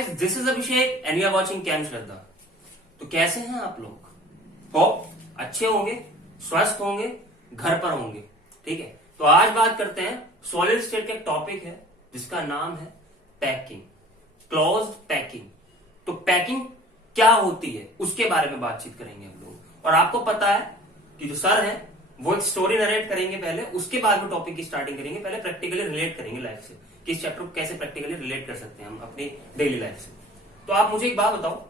guys, this is Abhishek and you are watching कैम श्रद्धा। तो कैसे हैं आप लोग? होप अच्छे होंगे, स्वस्थ होंगे, घर पर होंगे। ठीक है, तो आज बात करते हैं सॉलिड स्टेट का एक टॉपिक है जिसका नाम है पैकिंग, क्लोज्ड पैकिंग। तो पैकिंग क्या होती है उसके बारे में बातचीत करेंगे हम लोग। और आपको पता है कि जो सर है वो एक स्टोरी नरेट करेंगे पहले, उसके बाद में टॉपिक की स्टार्टिंग करेंगे। पहले प्रैक्टिकली रिलेट करेंगे लाइफ से कि इस चैप्टर को कैसे प्रैक्टिकली रिलेट कर सकते हैं हम अपनी डेली लाइफ से। तो आप मुझे एक बात बताओ,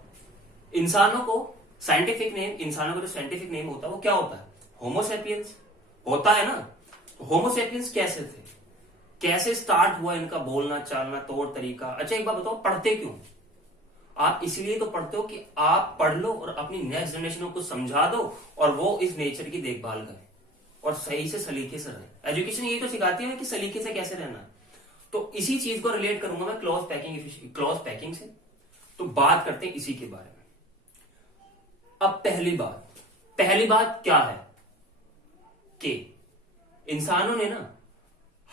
इंसानों को साइंटिफिक नेम, इंसानों का जो साइंटिफिक नेम होता है वो क्या होता है? होमोसेपियंस होता है ना। तो होमोसेपियंस कैसे थे, कैसे स्टार्ट हुआ इनका बोलना चालना, तौर तरीका? अच्छा एक बात बताओ, पढ़ते क्यों? आप इसलिए तो पढ़ते हो कि आप पढ़ लो और अपनी नेक्स्ट जनरेशन को समझा दो और वो इस नेचर की देखभाल करें और सही से सलीके से रहे। एजुकेशन यही तो सिखाती है कि सलीके से कैसे रहना है। तो इसी चीज को रिलेट करूंगा मैं क्लोज पैकिंग से। तो बात करते हैं इसी के बारे में। अब पहली बात क्या है कि इंसानों ने ना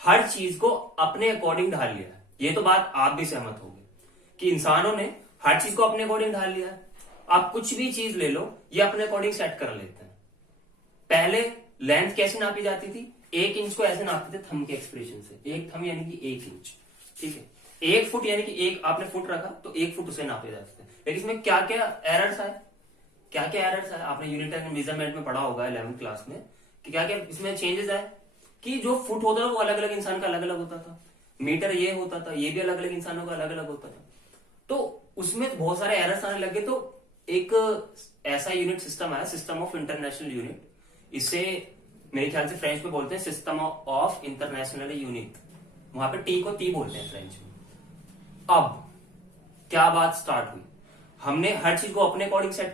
हर चीज को अपने अकॉर्डिंग ढाल लिया है। ये तो बात आप भी सहमत होंगे कि इंसानों ने हर चीज को अपने अकॉर्डिंग ढाल लिया है। आप कुछ भी चीज ले लो, ये अपने अकॉर्डिंग सेट कर लेते हैं। पहले लेंथ कैसे नापी जाती थी? 1 इंच को ऐसे नापते थे थंब के एक्सप्रेशन से। 1 थंब यानी कि 1 इंच। ठीक है, 1 फुट यानी कि एक आपने फुट रखा तो 1 फुट उसे नापे जाते थे। लेकिन इसमें क्या क्या एरर्स आए? आपने यूनिट एंड मेजरमेंट में पढ़ा होगा 11th क्लास में कि क्या क्या इसमें चेंजेस आए कि जो फुट होता था वो अलग अलग इंसान का अलग अलग होता था। मीटर ये होता था, ये भी अलग अलग इंसानों का अलग अलग होता था। तो उसमें बहुत सारे एरर्स आने लगे। तो एक ऐसा यूनिट सिस्टम आया, सिस्टम ऑफ इंटरनेशनल यूनिट। इसे मेरे ख्याल से फ्रेंच में बोलते हैं सिस्टम ऑफ इंटरनेशनल यूनिट। वहां पे टी को टी बोलते हैं फ्रेंच में। अब क्या बात स्टार्ट हुई, हमने हर चीज को अपने अकॉर्डिंग सेट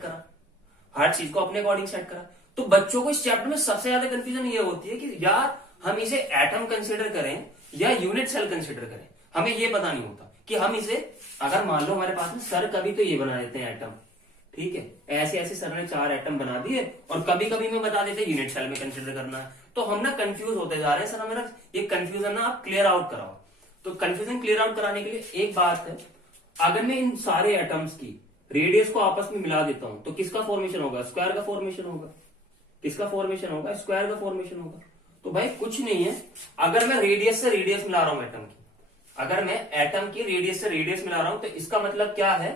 करा। तो बच्चों को इस चैप्टर में सबसे ज्यादा कंफ्यूजन ये होती है कि यार हम इसे एटम कंसिडर करें या यूनिट सेल कंसिडर करें। हमें ये पता नहीं होता कि हम इसे, अगर मान लो हमारे पास में सर कभी तो ये बना देते हैं एटम, ठीक है, ऐसे ऐसे सर ने 4 एटम बना दिए और कभी कभी में बता देते यूनिट सेल में कंसिडर करना है। तो हम ना कंफ्यूज होते जा रहे हैं। सर हमें ये कंफ्यूजन ना आप क्लियर आउट कराओ। तो कंफ्यूजन क्लियर आउट कराने के लिए एक बात है, अगर मैं इन सारे एटम्स की रेडियस को आपस में मिला देता हूं तो किसका फॉर्मेशन होगा? स्क्वायर का फॉर्मेशन होगा। किसका फॉर्मेशन होगा? स्क्वायर का फॉर्मेशन होगा। तो भाई कुछ नहीं है, अगर मैं रेडियस से रेडियस मिला रहा हूं एटम की, अगर मैं एटम की रेडियस से रेडियस मिला रहा हूं तो इसका मतलब क्या है?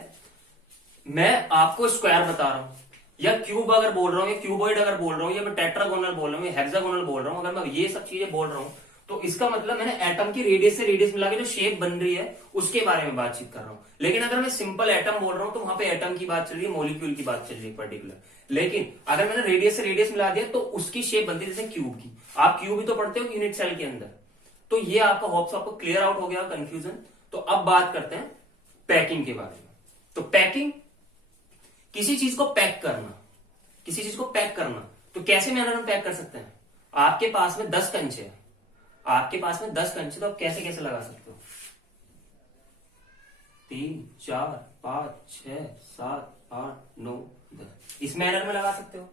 मैं आपको स्क्वायर बता रहा हूं या क्यूब अगर बोल रहा हूं या क्यूबॉइड अगर बोल रहा हूं या मैं टेट्रागोनल बोल रहा हूं या हेक्सागोनल बोल रहा हूं, अगर मैं ये सब चीजें बोल रहा हूं तो इसका मतलब मैंने एटम की रेडियस से रेडियस मिला के जो शेप बन रही है उसके बारे में बातचीत कर रहा हूं। लेकिन अगर मैं सिंपल एटम बोल रहा हूं तो वहां पे एटम की बात चल रही है, मॉलिक्यूल की बात चल रही है पर्टिकुलर। लेकिन अगर मैंने रेडियस से रेडियस मिला दिया तो उसकी शेप बनती है जैसे क्यूब की। आप क्यूब ही तो पढ़ते हो यूनिट सेल के अंदर। तो ये आपका होप्स आपको क्लियर आउट हो गया कंफ्यूजन। तो अब बात करते हैं पैकिंग के बारे में। तो पैकिंग, किसी चीज को पैक करना, तो कैसे मैनर में पैक कर सकते हैं? आपके पास में 10 कंचे हैं, तो आप कैसे कैसे लगा सकते हो? 3 4 5 6 7 8 9 10 इस मैनर में लगा सकते हो।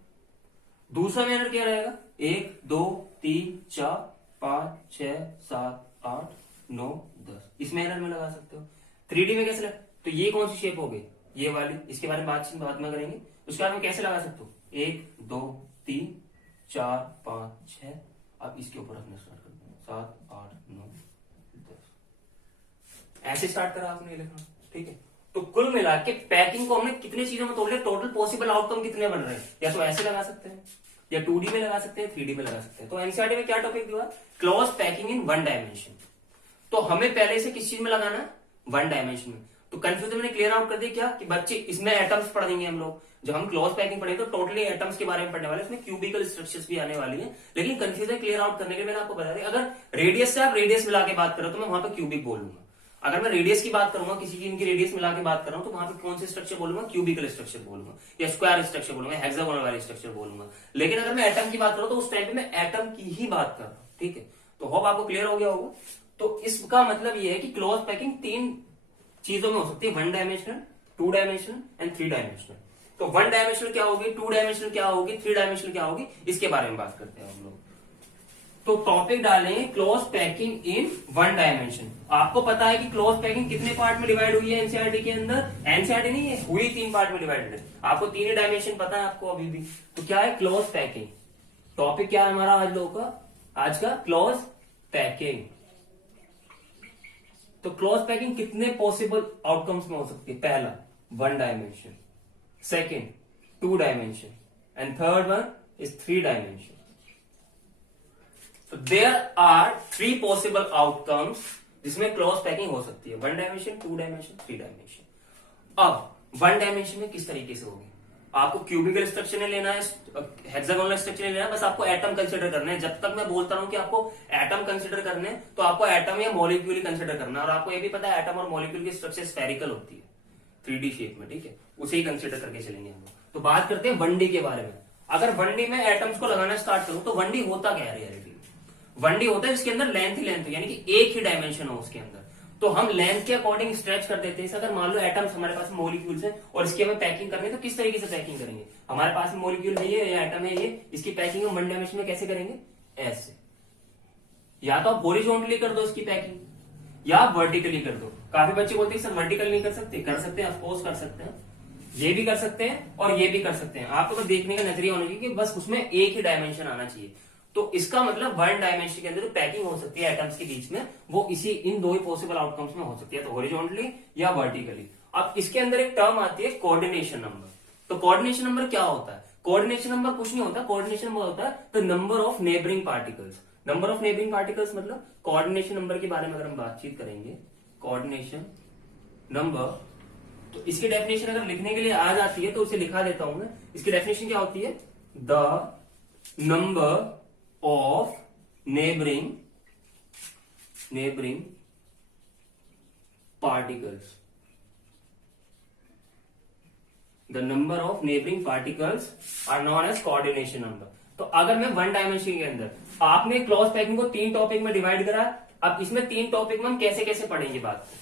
दूसरा मैनर क्या रहेगा? 1 2 3 4 5 6 7 8 9 10 इस मैनर में लगा सकते हो। 3D में कैसे लगा? तो ये कौन सी शेप हो गई? ये वाली। इसके बारे में बाद में करेंगे। उसके बाद में कैसे लगा सकते हो? 1 2 3 4 5 6 अब इसके ऊपर रखना स्टार्ट कर दो। 7 8 9 10 ऐसे स्टार्ट करा आपने लिखना। ठीक है, तो कुल मिला के पैकिंग को हमने कितने चीजों में तोड़ लिया? टोटल पॉसिबल आउटकम कितने बन रहे हैं? या तो ऐसे लगा सकते हैं या 2D में लगा सकते हैं, 3D में लगा सकते हैं। तो एनसीईआरटी में क्या टॉपिक दिया? Close packing in 1 dimension. तो हमें पहले से किस चीज में लगाना है? 1 डायमेंशन में। तो कंफ्यूजन मैंने क्लियर आउट कर दिया क्या कि बच्चे इसमें एटम्स पढ़ेंगे हम लोग। जब हम क्लोज पैकिंग पढ़ेंगे तो टोटली एटम्स के बारे में पढ़ने वाले, इसमें क्यूबिकल स्ट्रक्चर्स भी आने वाली है। लेकिन कंफ्यूजन क्लियर आउट करने के लिए मैंने आपको बता दिया, अगर रेडियस से आप रेडियस मिला के बात करो तो मैं वहां पे क्यूबिक बोलूंगा। अगर मैं रेडियस की बात करूंगा, किसी की इनकी रेडियस मिला के बात कर रहा हूं, तो वहां पे कौन से स्ट्रक्चर बोलूंगा? क्यूबिकल स्ट्रक्चर बोलूंगा या स्क्वायर स्ट्रक्चर बोलूंगा, हेक्सागोनल वाली स्ट्रक्चर बोलूंगा। लेकिन अगर मैं एटम की बात करूं तो उस टाइम पे मैं एटम की ही बात कर रहा हूं। ठीक है, तो होप आपको क्लियर हो गया होगा। तो इसका मतलब ये है कि क्लोज पैकिंग 3 चीजों में हो सकती है, 1 डायमेंशनल, 2 डायमेंशनल एंड 3 डायमेंशनल। तो 1 डायमेंशनल क्या होगी, 2 डायमेंशनल क्या होगी, 3 डायमेंशनल क्या होगी, इसके बारे में बात करते हैं हम लोग। तो टॉपिक डालेंगे close packing in one dimension. आपको पता है कि क्लोज पैकिंग कितने पार्ट में डिवाइड हुई है एनसीईआरटी के अंदर? एनसीईआरटी नहीं है, हुई 3 पार्ट में डिवाइडेड है। आपको 3 ही डायमेंशन पता है आपको अभी भी। तो क्या है क्लोज पैकिंग। टॉपिक क्या है हमारा आज लोगों का? आज का क्लोज पैकिंग। तो क्लोज पैकिंग कितने पॉसिबल आउटकम्स में हो सकती है? पहला 1 dimension, second 2 dimension and third one is 3 dimension. So there are 3 possible outcomes जिसमें क्लोज पैकिंग हो सकती है। 1 डायमेंशन, 2 डायमेंशन, 3 डायमेंशन। अब 1 डायमेंशन में किस तरीके से होगी? आपको क्यूबिकल स्ट्रक्चर नहीं लेना है, हेक्सागोनल स्ट्रक्चर नहीं लेना है, बस आपको एटम कंसिडर करना है। जब तक मैं बोलता हूं कि आपको एटम कंसिडर करने हैं, तो आपको एटम या मॉलिक्यूल ही कंसिडर करना है। और आपको ये भी पता है एटम और मॉलिक्यूल की स्ट्रक्चर स्फेरिकल होती है 3D शेप में, ठीक है? उसे ही कंसिडर करके चलेंगे हम लोग। तो बात करते हैं 1D के बारे में। अगर 1D में एटम्स को लगाना स्टार्ट करूं तो 1D होता क्या है रियलिटी में? 1D होता है जिसके अंदर लेंथ ही लेंथ हो, यानी कि एक ही डायमेंशन हो उसके अंदर। तो हम लेंथ के अकॉर्डिंग स्ट्रेच कर देते हैं। अगर मान लो एटम्स हमारे पास मॉलिक्यूल्स है और इसकी हमें पैकिंग करनी है, तो किस तरीके से पैकिंग करेंगे? हमारे पास मॉलिक्यूल है ये या एटम है ये, इसकी पैकिंग हम 1 डायमेंशन में कैसे करेंगे? ऐसे। या तो आप हॉरिजॉन्टली कर दो इसकी पैकिंग या आप वर्टिकली कर दो। काफी बच्चे बोलते हैं सर वर्टिकल नहीं कर सकते। कर सकते हैं, ऑफकोर्स कर सकते हैं। ये भी कर सकते हैं और ये भी कर सकते हैं। आपको तो देखने का नजरिया होना चाहिए कि बस उसमें एक ही डायमेंशन आना चाहिए। तो इसका मतलब 1 डायमेंशन के अंदर जो पैकिंग हो सकती है एटम्स के बीच में, वो इसी इन 2 ही पॉसिबल आउटकम्स में हो सकती है, तो हॉरिजॉन्टली या वर्टिकली। अब इसके अंदर एक टर्म आती है कोऑर्डिनेशन नंबर। तो कोऑर्डिनेशन नंबर क्या होता है? कोऑर्डिनेशन नंबर कुछ नहीं होता। कोऑर्डिनेशन नंबर होता है the number of neighbouring particles. Number of neighbouring particles मतलब कोऑर्डिनेशन नंबर के बारे में अगर हम बातचीत करेंगे, कोऑर्डिनेशन नंबर, तो इसकी डेफिनेशन अगर लिखने के लिए आ जाती है तो उसे लिखा देता हूं मैं। इसकी डेफिनेशन क्या होती है? The number of neighbouring particles, the number of neighbouring particles are known as coordination number. तो अगर मैं 1 डायमेंशन के अंदर, आपने क्लोज पैकिंग को 3 टॉपिक में डिवाइड करा। अब इसमें 3 टॉपिक में हम कैसे कैसे पढ़ेंगे बात को?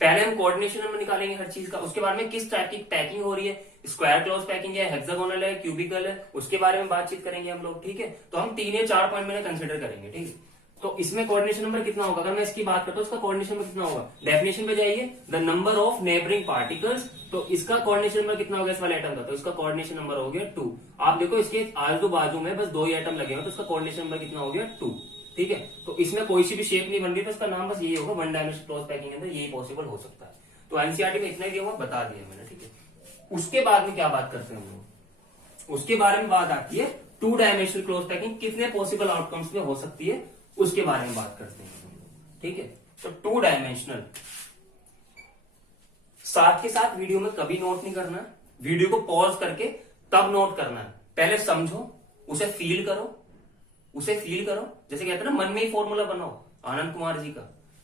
पहले हम कोऑर्डिनेशन नंबर निकालेंगे हर चीज का, उसके बाद में किस टाइप की पैकिंग हो रही है, स्क्वायर क्लोज पैकिंग है, हेक्सागोनल है, क्यूबिकल है, उसके बारे में बातचीत करेंगे हम लोग, ठीक है? तो हम 3 या 4 पॉइंट में कंसिडर करेंगे, ठीक है? तो इसमें कोऑर्डिनेशन नंबर कितना होगा? अगर मैं इसकी बात करता हूं इसका कोऑर्डिनेशन नंबर कितना होगा? डेफिनेशन पे जाइए, the number of neighbouring particles. तो इसका कोऑर्डिनेशन नंबर कितना होगा इस वाले एटम का? तो इसका कोऑर्डिनेशन नंबर हो गया 2। आप देखो इसके आजू बाजू में बस 2 ही एटम लगे हुए, तो इसका कोऑर्डिनेशन नंबर कितना हो गया? 2, ठीक है? तो इसमें कोई सी भी शेप नहीं बन रही, तो इसका नाम बस यही होगा। 1 डायमेंशन क्लोज पैकिंग के अंदर यही पॉसिबल हो सकता है। तो एनसीईआरटी में इतना ही दिया हुआ बता दिया मैंने, ठीक है? उसके बाद में क्या बात करते हैं हम लोग? उसके बारे में बात आती है 2 डायमेंशनल क्लोज पैकिंग कितने पॉसिबल आउटकम्स में हो सकती है, उसके बारे में बात करते हैं, ठीक है? तो 2 डायमेंशनल, साथ के साथ वीडियो में कभी नोट नहीं करना है। वीडियो को पॉज करके तब नोट करना है। पहले समझो, उसे फील करो, जैसे कहते हैं ना मन में ही फॉर्मूला बनाओ, आनंद कुमार जी का।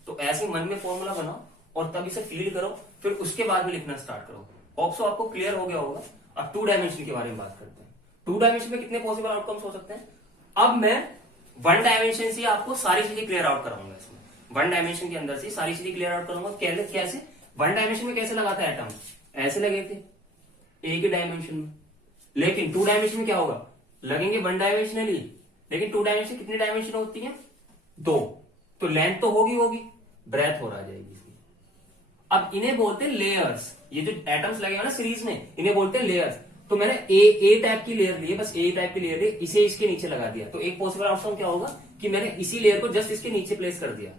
तो ऐसे मन में फॉर्मूला बनाओ और तब इसे फील करो, फिर उसके बाद में लिखना स्टार्ट करो। होप सो आपको क्लियर हो गया होगा। अब 2 डायमेंशन के बारे में बात करते हैं। 2 डायमेंशन में कितने पॉसिबल आउटकम्स हो सकते हैं? अब मैं 1 डायमेंशन से आपको सारी चीजें क्लियर आउट कराऊंगा। इसमें 1 डायमेंशन के अंदर से सारी चीजें क्लियर आउट करूंगा। कैसे? 1 डायमेंशन में कैसे लगाता है एटम? ऐसे लगे थे एक ही डायमेंशन में। लेकिन 2 डायमेंशन में क्या होगा? लगेंगे 1 डायमेंशनली, लेकिन 2 डायमेंशन कितनी डायमेंशन होती है? 2। तो लेंथ तो होगी, ब्रेथ और आ जाएगी इसकी। अब इन्हें बोलते हैं लेयर्स। ये जो एटम्स लगे हैं ना सीरीज में, इन्हें बोलते हैं लेयर्स। तो मैंने ए टाइप की लेयर ली है, बस ए टाइप की लेयर ली, इसे इसके नीचे लगा दिया। तो एक पॉसिबल आउटकम क्या होगा कि मैंने इसी लेयर को जस्ट इसके नीचे प्लेस कर दिया,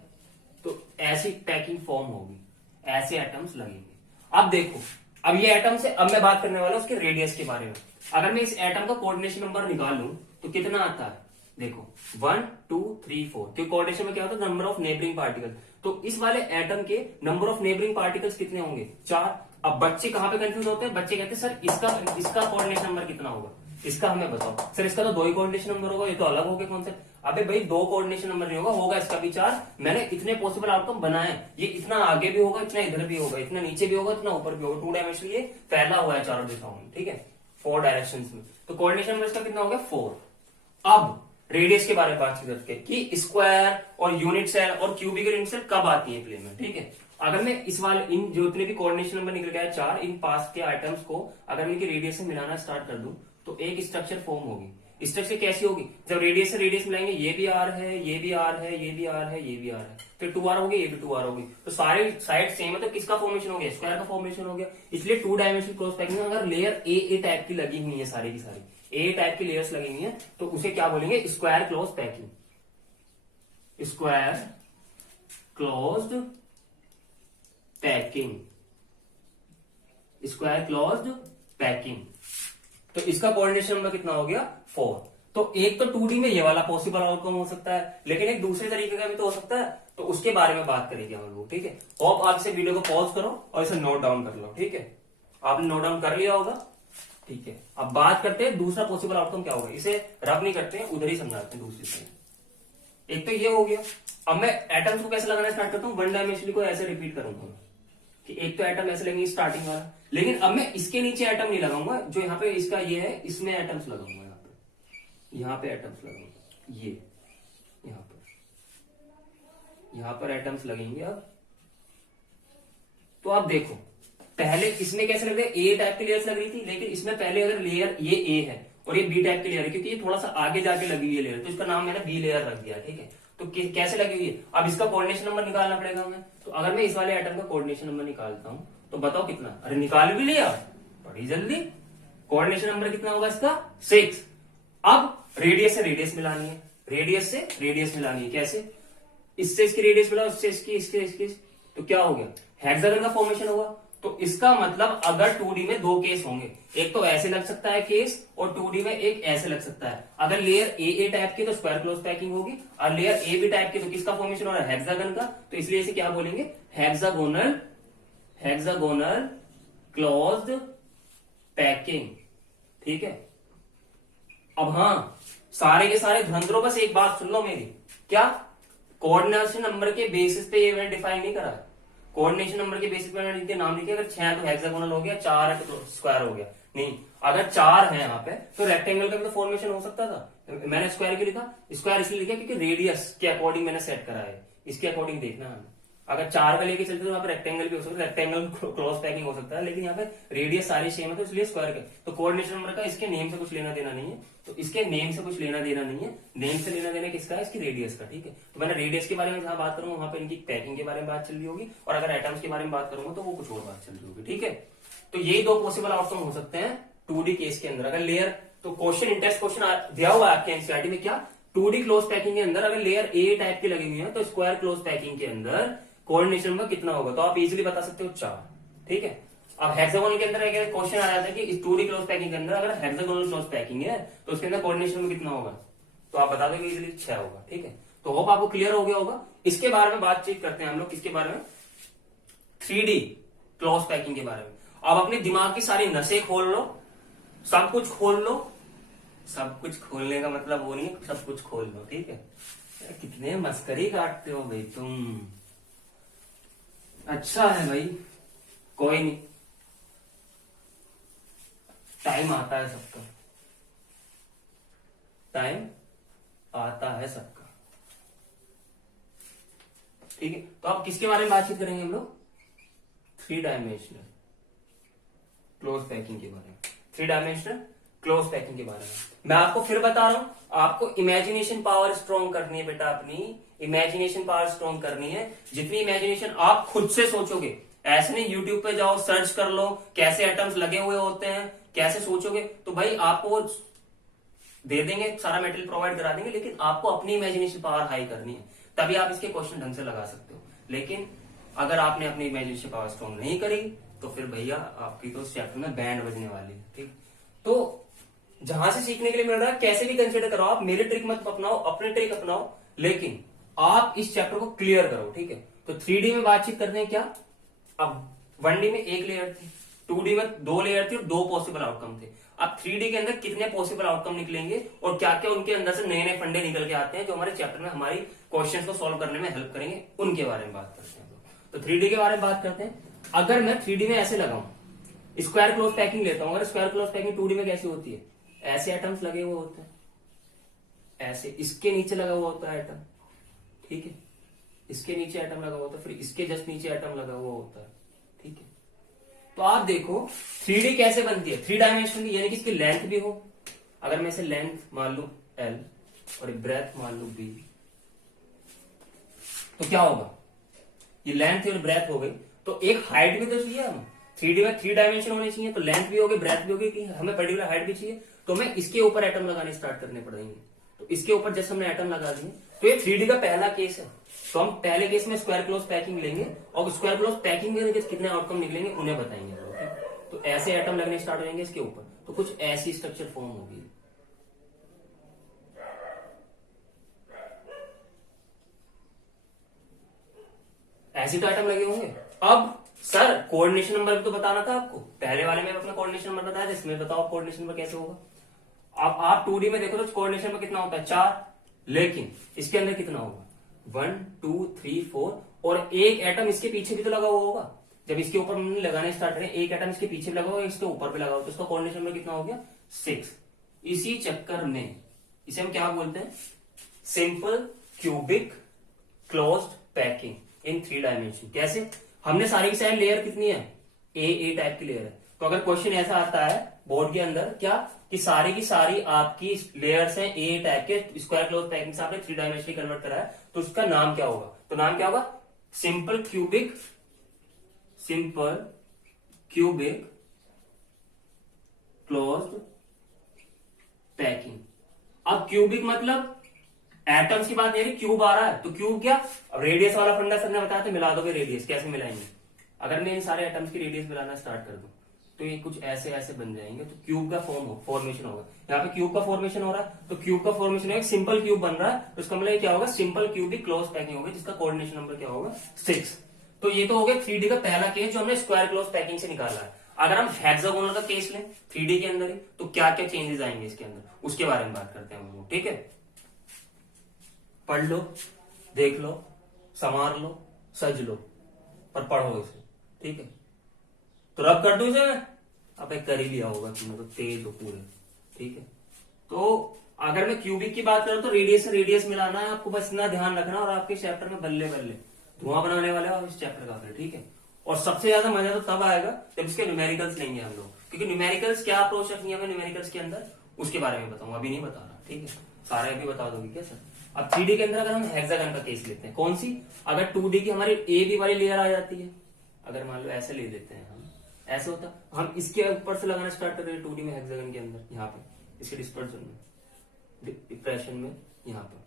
तो ऐसी पैकिंग फॉर्म होगी, ऐसे एटम्स लगेंगे। अब देखो, अब ये एटम से अब मैं बात करने वाला हूं उसके रेडियस के बारे में। अगर मैं इस एटम का कोऑर्डिनेशन नंबर निकालूं तो कितना आता है? देखो 1 2 3 4। तो कोऑर्डिनेशन में क्या होता है? Number of neighbouring particle. तो इस वाले एटम के नंबर ऑफ नेबरिंग पार्टिकल्स कितने होंगे? 4। अब बच्चे कहां पे कंफ्यूज होते हैं? बच्चे कहते हैं सर इसका कोऑर्डिनेशन नंबर कितना होगा? इसका हमें बताओ। सर इसका तो 2 ही कोऑर्डिनेशन नंबर होगा, ये तो अलग हो गया कॉन्सेप्ट। अबे भाई 2 कोऑर्डिनेशन नंबर नहीं होगा इसका भी 4। मैंने इतने पॉसिबल आउटकम बनाए, ये इतना आगे भी होगा, इतना इधर भी होगा, इतना नीचे भी होगा, इतना ऊपर भी होगा। 2 डायमेंशन ये फैला हुआ है चारों दिशाओं में, ठीक है? 4 डायरेक्शन में। तो कोऑर्डिनेशन नंबर इसका कितना हो गया? 4। अब रेडियस के बारे में बातचीत करते हैं कि स्क्वायर और यूनिट सेल और क्यूबिक यूनिट सेल कब आती है प्ले में, ठीक है? अगर मैं इस वाले इन जितने भी कोऑर्डिनेशन नंबर निकल गया 4, इन पास के आइटम्स को अगर इनकी रेडियस से मिलाना स्टार्ट कर दूं तो एक स्ट्रक्चर फॉर्म होगी। स्ट्रक्चर कैसी होगी, जब रेडियस से रेडियस मिलाएंगे, ये भी आर है, ये भी आर है, ये भी आर है, ये भी आर है, फिर 2r हो गया, ये भी 2r हो गई, तो सारे साइड सेम है, तो किसका फॉर्मेशन हो गया, स्क्वायर का फॉर्मेशन हो गया। इसलिए 2 डायमेंशनल क्रॉस पैकिंग में अगर लेयर ए टाइप की लगी हुई है, सारी की सारी ए टाइप की लेयर्स लगी हुई है, तो उसे क्या बोलेंगे, square close packing, square closed packing, square closed packing. तो इसका कोऑर्डिनेशन नंबर कितना हो गया, 4। तो एक तो 2D में ये वाला पॉसिबल आउटकम हो सकता है, लेकिन एक दूसरे तरीके का भी तो हो सकता है, तो उसके बारे में बात करेंगे हम लोग, ठीक है। होप आप इसे वीडियो को पॉज करो और इसे नोट डाउन कर लो, ठीक है। आपने नोट डाउन कर लिया होगा, ठीक है। अब बात करते हैं दूसरा पॉसिबल आउटकम क्या होगा, इसे रब नहीं करते हैं, उधर ही समझाते हैं दूसरी साइड। एक तो ये हो गया। अब मैं एटम्स को कैसे लगाना स्टार्ट करता हूँ, 1 डायमेंशनली को ऐसे रिपीट करूंगा कि एक तो एटम ऐसे लगेंगे स्टार्टिंग वाला, लेकिन अब मैं इसके नीचे एटम नहीं लगाऊंगा, जो यहाँ पे इसका ये है, इसमें एटम्स लगाऊंगा, यहाँ पे एटम्स लगेंगे, ये यहाँ पर एटम्स लगेंगे। अब तो आप देखो, पहले इसमें कैसे लग रहे, ए टाइप की लेयर्स लग रही थी, लेकिन इसमें पहले अगर लेयर ये ए है और ये बी टाइप की लेयर है, क्योंकि ये थोड़ा सा आगे जाके लगी हुई है लेयर, तो इसका नाम मैंने बी लेयर रख दिया, ठीक है। तो कैसे लगी हुई है, अब इसका कोऑर्डिनेशन नंबर निकालना पड़ेगा हमें। तो अगर मैं इस वाले एटम का कोऑर्डिनेशन नंबर निकालता हूं, तो बताओ कितना, अरे निकाल भी लिया बड़ी जल्दी। कोऑर्डिनेशन नंबर कितना होगा इसका, 6। अब रेडियस से रेडियस मिलानी है, रेडियस से रेडियस मिलानी है, कैसे, इससे इसकी रेडियस मिला, उससे इसकी, इसके, तो क्या हो गया, हेक्सागन का फॉर्मेशन होगा। तो इसका मतलब अगर 2D में 2 केस होंगे, एक तो ऐसे लग सकता है केस, और 2D में एक ऐसे लग सकता है। अगर लेयर ए टाइप की तो स्क्वायर क्लोज पैकिंग होगी, और लेयर ए बी टाइप की तो किसका फॉर्मेशन हो रहा है, हेक्सागन का। तो इसलिए इसे क्या बोलेंगे, हेक्सागोनल क्लोज्ड पैकिंग, ठीक है। अब हाँ, सारे के सारे धुरंधरों, बस एक बात सुन लो मेरी, क्या कोऑर्डिनेशन नंबर के बेसिस पे ये मैंने डिफाइन नहीं करा है। कोऑर्डिनेशन नंबर के बेसिस पे मैंने इनके नाम लिखे, अगर 6 तो हेक्सागोनल हो गया, 4 है तो स्क्वायर हो गया, नहीं। अगर 4 है यहाँ पे तो रेक्टेंगल का भी तो फॉर्मेशन हो सकता था, मैंने स्क्वायर क्यों लिखा, स्क्वायर इसलिए लिखा क्योंकि रेडियस के अकॉर्डिंग मैंने सेट करा है, इसके अकॉर्डिंग देखना है। अगर 4 का लेके चलते तो यहाँ पे रेक्टेंगल भी हो सकता है, रेक्टेंगल क्रॉस पैकिंग हो सकता है, लेकिन यहाँ पे रेडियस सारी सेम है, तो इसलिए स्क्वायर का। तो कोऑर्डिनेशन नंबर का इसके नेम से कुछ लेना देना नहीं है, तो इसके नेम से कुछ लेना देना नहीं है, नेम से लेना देना किसका है, इसकी रेडियस का, ठीक है। तो मैंने रेडियस के बारे में जहां बात करूंगा, वहां पे इनकी पैकिंग के बारे में बात चल रही होगी, और अगर एटम्स के बारे में बात करूंगा तो वो कुछ और बात चल रही होगी, ठीक है। तो यही 2 पॉसिबल आउटकम हो सकते हैं 2D केस के अंदर। अगर लेयर, तो क्वेश्चन इंटेंस क्वेश्चन दिया हुआ है आपके एनसीईआरटी में, क्या 2D क्लोज पैकिंग के अंदर अगर लेयर ए टाइप की लगी हुई है, तो स्क्वायर क्लोज पैकिंग के अंदर कोऑर्डिनेशन नंबर कितना होगा, तो आप इजीली बता सकते हो 4, ठीक है। अब हेक्सागोनल के अंदर क्वेश्चन आ जाता है कि इस 2D क्लोज पैकिंग के अंदर अगर हेक्सागोनल क्लोज पैकिंग है तो उसके अंदर कोऑर्डिनेशन नंबर कितना होगा, तो आप बता दोगे इजीली 6 होगा, ठीक है। तो होप आपको क्लियर हो गया होगा। इसके बारे में बातचीत करते हैं हम लोग, किसके बारे में, 3D क्लोज पैकिंग के बारे में। अब अपने दिमाग की सारी नसें खोल लो, सब कुछ खोल लो। सब कुछ खोलने का मतलब वो नहीं है सब कुछ खोल लो, ठीक है। कितने मस्करी काटते हो भाई तुम, अच्छा है भाई, कोई नहीं, टाइम आता है सबका, टाइम आता है सबका, ठीक है। तो अब किसके बारे में बातचीत करेंगे हम लोग, 3 डायमेंशनल क्लोज पैकिंग के बारे में, 3 डायमेंशनल क्लोज पैकिंग के बारे में। मैं आपको फिर बता रहा हूं, आपको इमेजिनेशन पावर स्ट्रॉन्ग करनी है बेटा, अपनी इमेजिनेशन पावर स्ट्रॉन्ग करनी है। जितनी इमेजिनेशन आप खुद से सोचोगे, ऐसे नहीं यूट्यूब पे जाओ सर्च कर लो कैसे एटम्स लगे हुए होते हैं, कैसे सोचोगे, तो भाई आपको दे देंगे, सारा मेटेरियल प्रोवाइड करा देंगे, लेकिन आपको अपनी इमेजिनेशन पावर हाई करनी है, तभी आप इसके क्वेश्चन ढंग से लगा सकते हो। लेकिन अगर आपने अपनी इमेजिनेशन पावर स्ट्रॉन्ग नहीं करी, तो फिर भैया आपकी तो चैप्टर में बैंड बजने वाली है, ठीक। तो जहां से सीखने के लिए मिल रहा है, कैसे भी कंसिडर करो आप, मेरी ट्रिक मत अपनाओ, अपने ट्रिक अपनाओ, लेकिन आप इस चैप्टर को क्लियर करो, ठीक है। तो 3D में बातचीत करते हैं क्या, अब 1D में 1 लेयर थी, 2D में 2 लेयर थी और 2 पॉसिबल आउटकम थे। अब 3D के अंदर कितने पॉसिबल आउटकम निकलेंगे और क्या क्या उनके अंदर से नए नए फंडे निकल के आते हैं जो हमारे चैप्टर में हमारी क्वेश्चंस को सॉल्व करने में हेल्प करेंगे, उनके बारे में बात करते हैं। तो 3D के बारे में बात करते हैं। अगर मैं 3D में ऐसे लगाऊं, स्क्वायर क्लोज पैकिंग लेता हूं, अगर स्क्वायर क्लोज पैकिंग 2D में कैसी होती है, ऐसे एटम्स लगे हुए होते हैं, ऐसे इसके नीचे लगा हुआ होता है एटम, ठीक है, इसके नीचे एटम लगा हुआ होता है, फिर इसके जस्ट नीचे एटम लगा हुआ होता है, ठीक है। तो आप देखो 3D कैसे बनती है, 3 डायमेंशन की, यानी कि इसकी लेंथ भी हो अगर मैं इसे लेंथ मान लू L और ब्रेथ मान लू B, तो क्या होगा, ये लेंथ और ब्रेथ हो गई, तो एक हाइट भी तो चाहिए हमें, 3D में 3 डायमेंशन होने चाहिए, तो लेंथ भी होगी ब्रेथ भी होगी, कि हमें पर्टिकुलर हाइट भी चाहिए, तो हमें इसके ऊपर एटम लगाने स्टार्ट करने पड़ेंगे। तो इसके ऊपर जैसे हमने एटम लगा दिए, तो ये 3D का पहला केस है। तो हम पहले केस में स्क्वायर क्लोज पैकिंग लेंगे और स्क्वायर क्लोज पैकिंग के कितने आउटकम निकलेंगे उन्हें बताएंगे। तो ऐसे एटम लगने स्टार्ट हो जाएंगे इसके ऊपर, तो कुछ ऐसी स्ट्रक्चर फॉर्म होगी। ऐसे तो आइटम लगे होंगे। अब सर कोऑर्डिनेशन नंबर भी तो बताना था आपको, पहले वाले में अपना कोऑर्डिनेशन नंबर बताया था, इसमें बताओ कोऑर्डिनेशन नंबर कैसे होगा। अब आप 2D में देखो तो कोऑर्डिनेशन नंबर कितना होता है 4, लेकिन इसके अंदर कितना होगा 1 2 3 4, और एक एटम इसके पीछे भी तो लगा हुआ होगा। जब इसके ऊपर हमने लगाने स्टार्ट करें, एक एटम इसके पीछे भी लगा हुआ, इसके ऊपर भी लगा हुआ, तो इसका कोऑर्डिनेशन नंबर कितना हो गया 6। इसी चक्कर में इसे हम क्या बोलते हैं, simple cubic closed packing in 3 dimension. कैसे, हमने सारी की सारी लेयर कितनी है, ए टाइप की लेयर है। तो अगर क्वेश्चन ऐसा आता है बोर्ड के अंदर क्या, कि सारी की सारी आपकी लेयर्स हैं ए टाइप के, स्क्वायर क्लोज पैकिंग से आपने 3 डायमेंशन कन्वर्ट करा है, तो उसका नाम क्या होगा, तो नाम क्या होगा सिंपल क्यूबिक क्लोज्ड पैकिंग। अब क्यूबिक मतलब एटम्स की बात नहीं है, क्यूब आ रहा है, तो क्यूब क्या, अब रेडियस वाला फंडा सर ने बताया, तो मिला दोगे रेडियस, कैसे मिलाएंगे, अगर मैं इन सारे एटम्स की रेडियस मिलाना स्टार्ट कर दूं, तो ये कुछ ऐसे ऐसे बन जाएंगे, तो क्यूब का फॉर्मेशन होगा। यहाँ पे क्यूब का फॉर्मेशन हो रहा है, तो क्यूब का फॉर्मेशन है, सिंपल क्यूब बन रहा है, तो इसका मतलब क्या होगा, सिंपल क्यूबिक क्लोज पैकिंग होगी, जिसका कोऑर्डिनेशन नंबर क्या होगा 6। तो ये तो हो गया 3D का पहला केस जो हमने स्क्वायर क्लोज पैकिंग से निकाला है। अगर हम हेक्सागोनल का केस लें 3D के अंदर ही, तो क्या क्या चेंजेस आएंगे इसके अंदर, उसके बारे में बात करते हैं हम लोग। ठीक है, पढ़ लो, देख लो, संवार लो, सज लो, पर पढ़ो इसे। ठीक है, तो रब कर दो इसे मैं, अब एक कर ही लिया होगा तुमने, तो तेज हो पूरे। ठीक है, तो अगर मैं क्यूबिक की बात करूं तो रेडियस से रेडियस मिलाना है आपको, बस इतना ध्यान रखना, और आपके चैप्टर में बल्ले बल्ले धुआं बनाने वाले हो इस चैप्टर का फिर। ठीक है, और सबसे ज्यादा मजा तो तब आएगा जब इसके न्यूमेरिकल्स लेंगे हम लोग, क्योंकि न्यूमेरिकल्स क्या अप्रोच रखनी है हमें न्यूमेरिकल्स के अंदर, उसके बारे में बताऊंगा, अभी नहीं बता रहा। ठीक है, सारे अभी बता दोगे क्या सर। अब 3D के अंदर अगर हम हेक्सागन का केस लेते हैं, कौन सी, अगर 2D की हमारी ए बी वाली लेयर आ जाती है, अगर मान लो ऐसे ले लेते हैं हम, ऐसे होता, हम इसके ऊपर से लगाना स्टार्ट कर रहे हैं 2D में हेक्सागन के अंदर, यहाँ पे इसके डिस्पर्सन में, डिप्रेशन में, यहाँ पे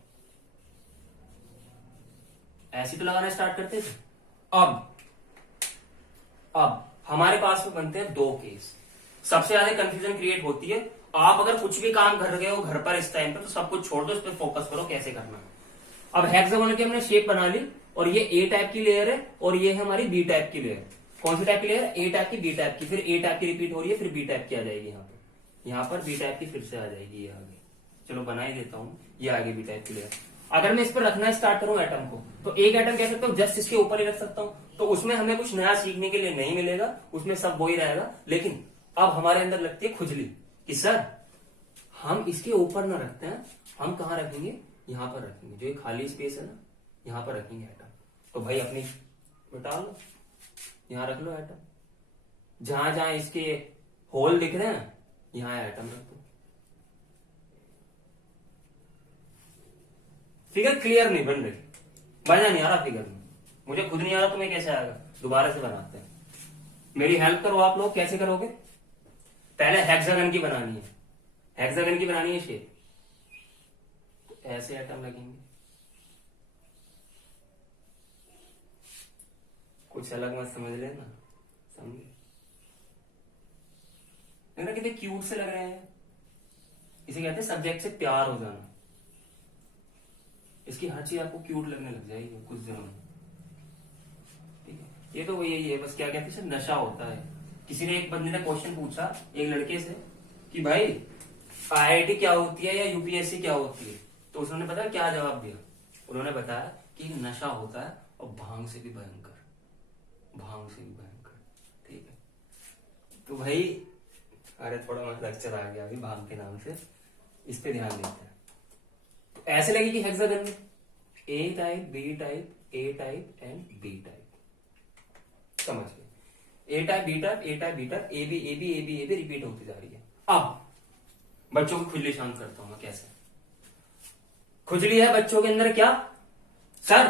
ऐसे तो लगाना स्टार्ट करते थे। अब हमारे पास में बनते हैं 2 केस। सबसे ज्यादा कंफ्यूजन क्रिएट होती है, आप अगर कुछ भी काम कर रहे हो घर पर इस टाइम पर, तो सब कुछ छोड़ दो, इस पर फोकस करो कैसे करना है। अब हेक्सागोनल की हमने शेप बना ली, और ये ए टाइप की लेयर है, और ये है हमारी बी टाइप की लेयर। कौन सी टाइप की लेयर, ए टाइप की, बी टाइप की, फिर ए टाइप की रिपीट हो रही है, फिर बी टाइप की आ जाएगी यहाँ पर बी टाइप की फिर से आ जाएगी ये आगे। चलो बना ही देता हूँ, ये आगे बी टाइप की लेयर। अगर मैं इस पर रखना स्टार्ट करूं एटम को, तो एक एटम कह सकता हूँ जस्ट इसके ऊपर ही रख सकता हूँ, तो उसमें हमें कुछ नया सीखने के लिए नहीं मिलेगा, उसमें सब वही रहेगा। लेकिन अब हमारे अंदर लगती है खुजली कि सर हम इसके ऊपर ना रखते हैं, हम कहाँ रखेंगे, यहाँ पर रखेंगे, जो ये खाली स्पेस है ना, यहाँ पर रखेंगे एटम। तो भाई अपनी मिटा लो, यहाँ रख लो एटम, जहां जहां इसके होल दिख रहे हैं यहाँ एटम रख दो। फिगर क्लियर नहीं बन रही, मजा नहीं आ रहा फिगर में, मुझे खुद नहीं आ रहा, तुम्हें कैसे आएगा, दोबारा से बनाते हैं, मेरी हेल्प करो आप लोग। कैसे करोगे, पहले हेक्सागन की बनानी है, हेक्सागन की बनानी है शेप, तो ऐसे एटम लगेंगे, कुछ अलग मत समझ लेना, समझे ना, कितने क्यूट से लग रहे हैं, इसे कहते हैं सब्जेक्ट से प्यार हो जाना। इसकी हर चीज आपको क्यूट लगने लग जाएगी कुछ दिनों में। ठीक है, ये तो यही है, बस क्या कहते हैं नशा होता है। किसी ने, एक बंदे ने क्वेश्चन पूछा एक लड़के से कि भाई IIT क्या होती है या UPSC क्या होती है, तो उसने पता क्या जवाब दिया, उन्होंने बताया कि नशा होता है और भांग से भी भयंकर, भांग से भी भयंकर। ठीक है, तो भाई अरे थोड़ा लेक्चर आ गया अभी भांग के नाम से, इस पे ध्यान देते हैं। तो ऐसे लगेगी हेक्सागन में A type, B type, A type and B type, समझ गए, A type, B type, A type, B type, A B, A B, A B, A B repeat होती जा रही है। अब बच्चों की खुजली शांत करता हूं मैं कैसे? खुजली है बच्चों के अंदर क्या सर?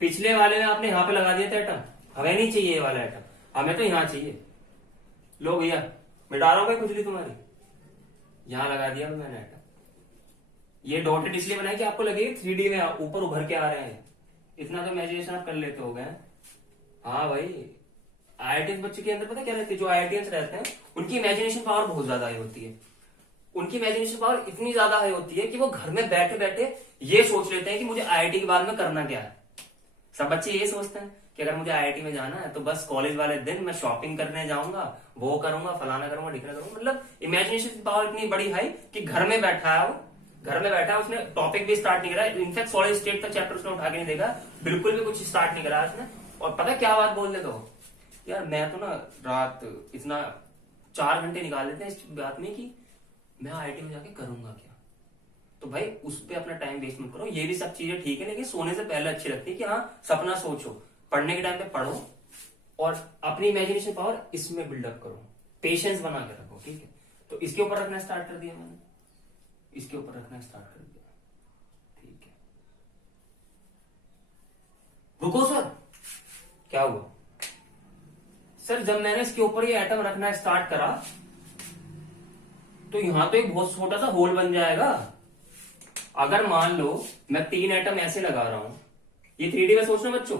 पिछले वाले में आपने यहां पे लगा दिया था एटम, हमें नहीं चाहिए ये वाला एटम, हमें तो यहां चाहिए। लो भैया मिटा रहा हूं भाई खुजली तुम्हारी, यहां लगा दिया मैंने एटम। ये डॉटेड इसलिए बनाया कि आपको लगे 3D में ऊपर उभर के आ रहे हैं। इतना तो इमेजिनेशन आप कर लेते हो गए। हाँ भाई, आईआईटीएन बच्चे के अंदर पता क्या रहती है, जो आईआईटीएंस रहते हैं उनकी इमेजिनेशन पावर बहुत ज्यादा हाई होती है। उनकी इमेजिनेशन पावर इतनी ज्यादा हाई होती है कि वो घर में बैठे बैठे ये सोच लेते हैं कि मुझे आईआईटी के बाद में करना क्या है। सब बच्चे ये सोचते हैं कि अगर मुझे आईआईटी में जाना है तो बस कॉलेज वाले दिन मैं शॉपिंग करने जाऊंगा, वो करूंगा, फलाना करूंगा, ढिकना करूंगा। मतलब इमेजिनेशन पावर इतनी बड़ी हाई कि घर में बैठा है, वो घर में बैठा है, उसने टॉपिक भी स्टार्ट नहीं करा, इनफैक्ट सॉलिड स्टेट का चैप्टर उसने उठा के नहीं देखा, बिल्कुल भी कुछ स्टार्ट नहीं करा उसने। और पता क्या बात बोल देता हो, यार मैं तो ना रात इतना 4 घंटे निकाल लेते हैं इस बात में कि मैं आईआईटी में जाके करूंगा क्या। तो भाई उस पर अपना टाइम वेस्ट मत करो। ये भी सब चीजें ठीक है, लेकिन सोने से पहले अच्छी लगती है कि हाँ सपना सोचो, पढ़ने के टाइम पे पढ़ो और अपनी इमेजिनेशन पावर इसमें बिल्डअप करो, पेशेंस बना के रखो। ठीक है, तो इसके ऊपर रखना स्टार्ट कर दिया मैंने, इसके ऊपर रखना स्टार्ट कर दिया। ठीक है, रुको सर, क्या हुआ सर? जब मैंने इसके ऊपर ये एटम रखना स्टार्ट करा तो यहां तो एक बहुत छोटा सा होल बन जाएगा। अगर मान लो मैं 3 एटम ऐसे लगा रहा हूं, ये 3D में सोचना बच्चों,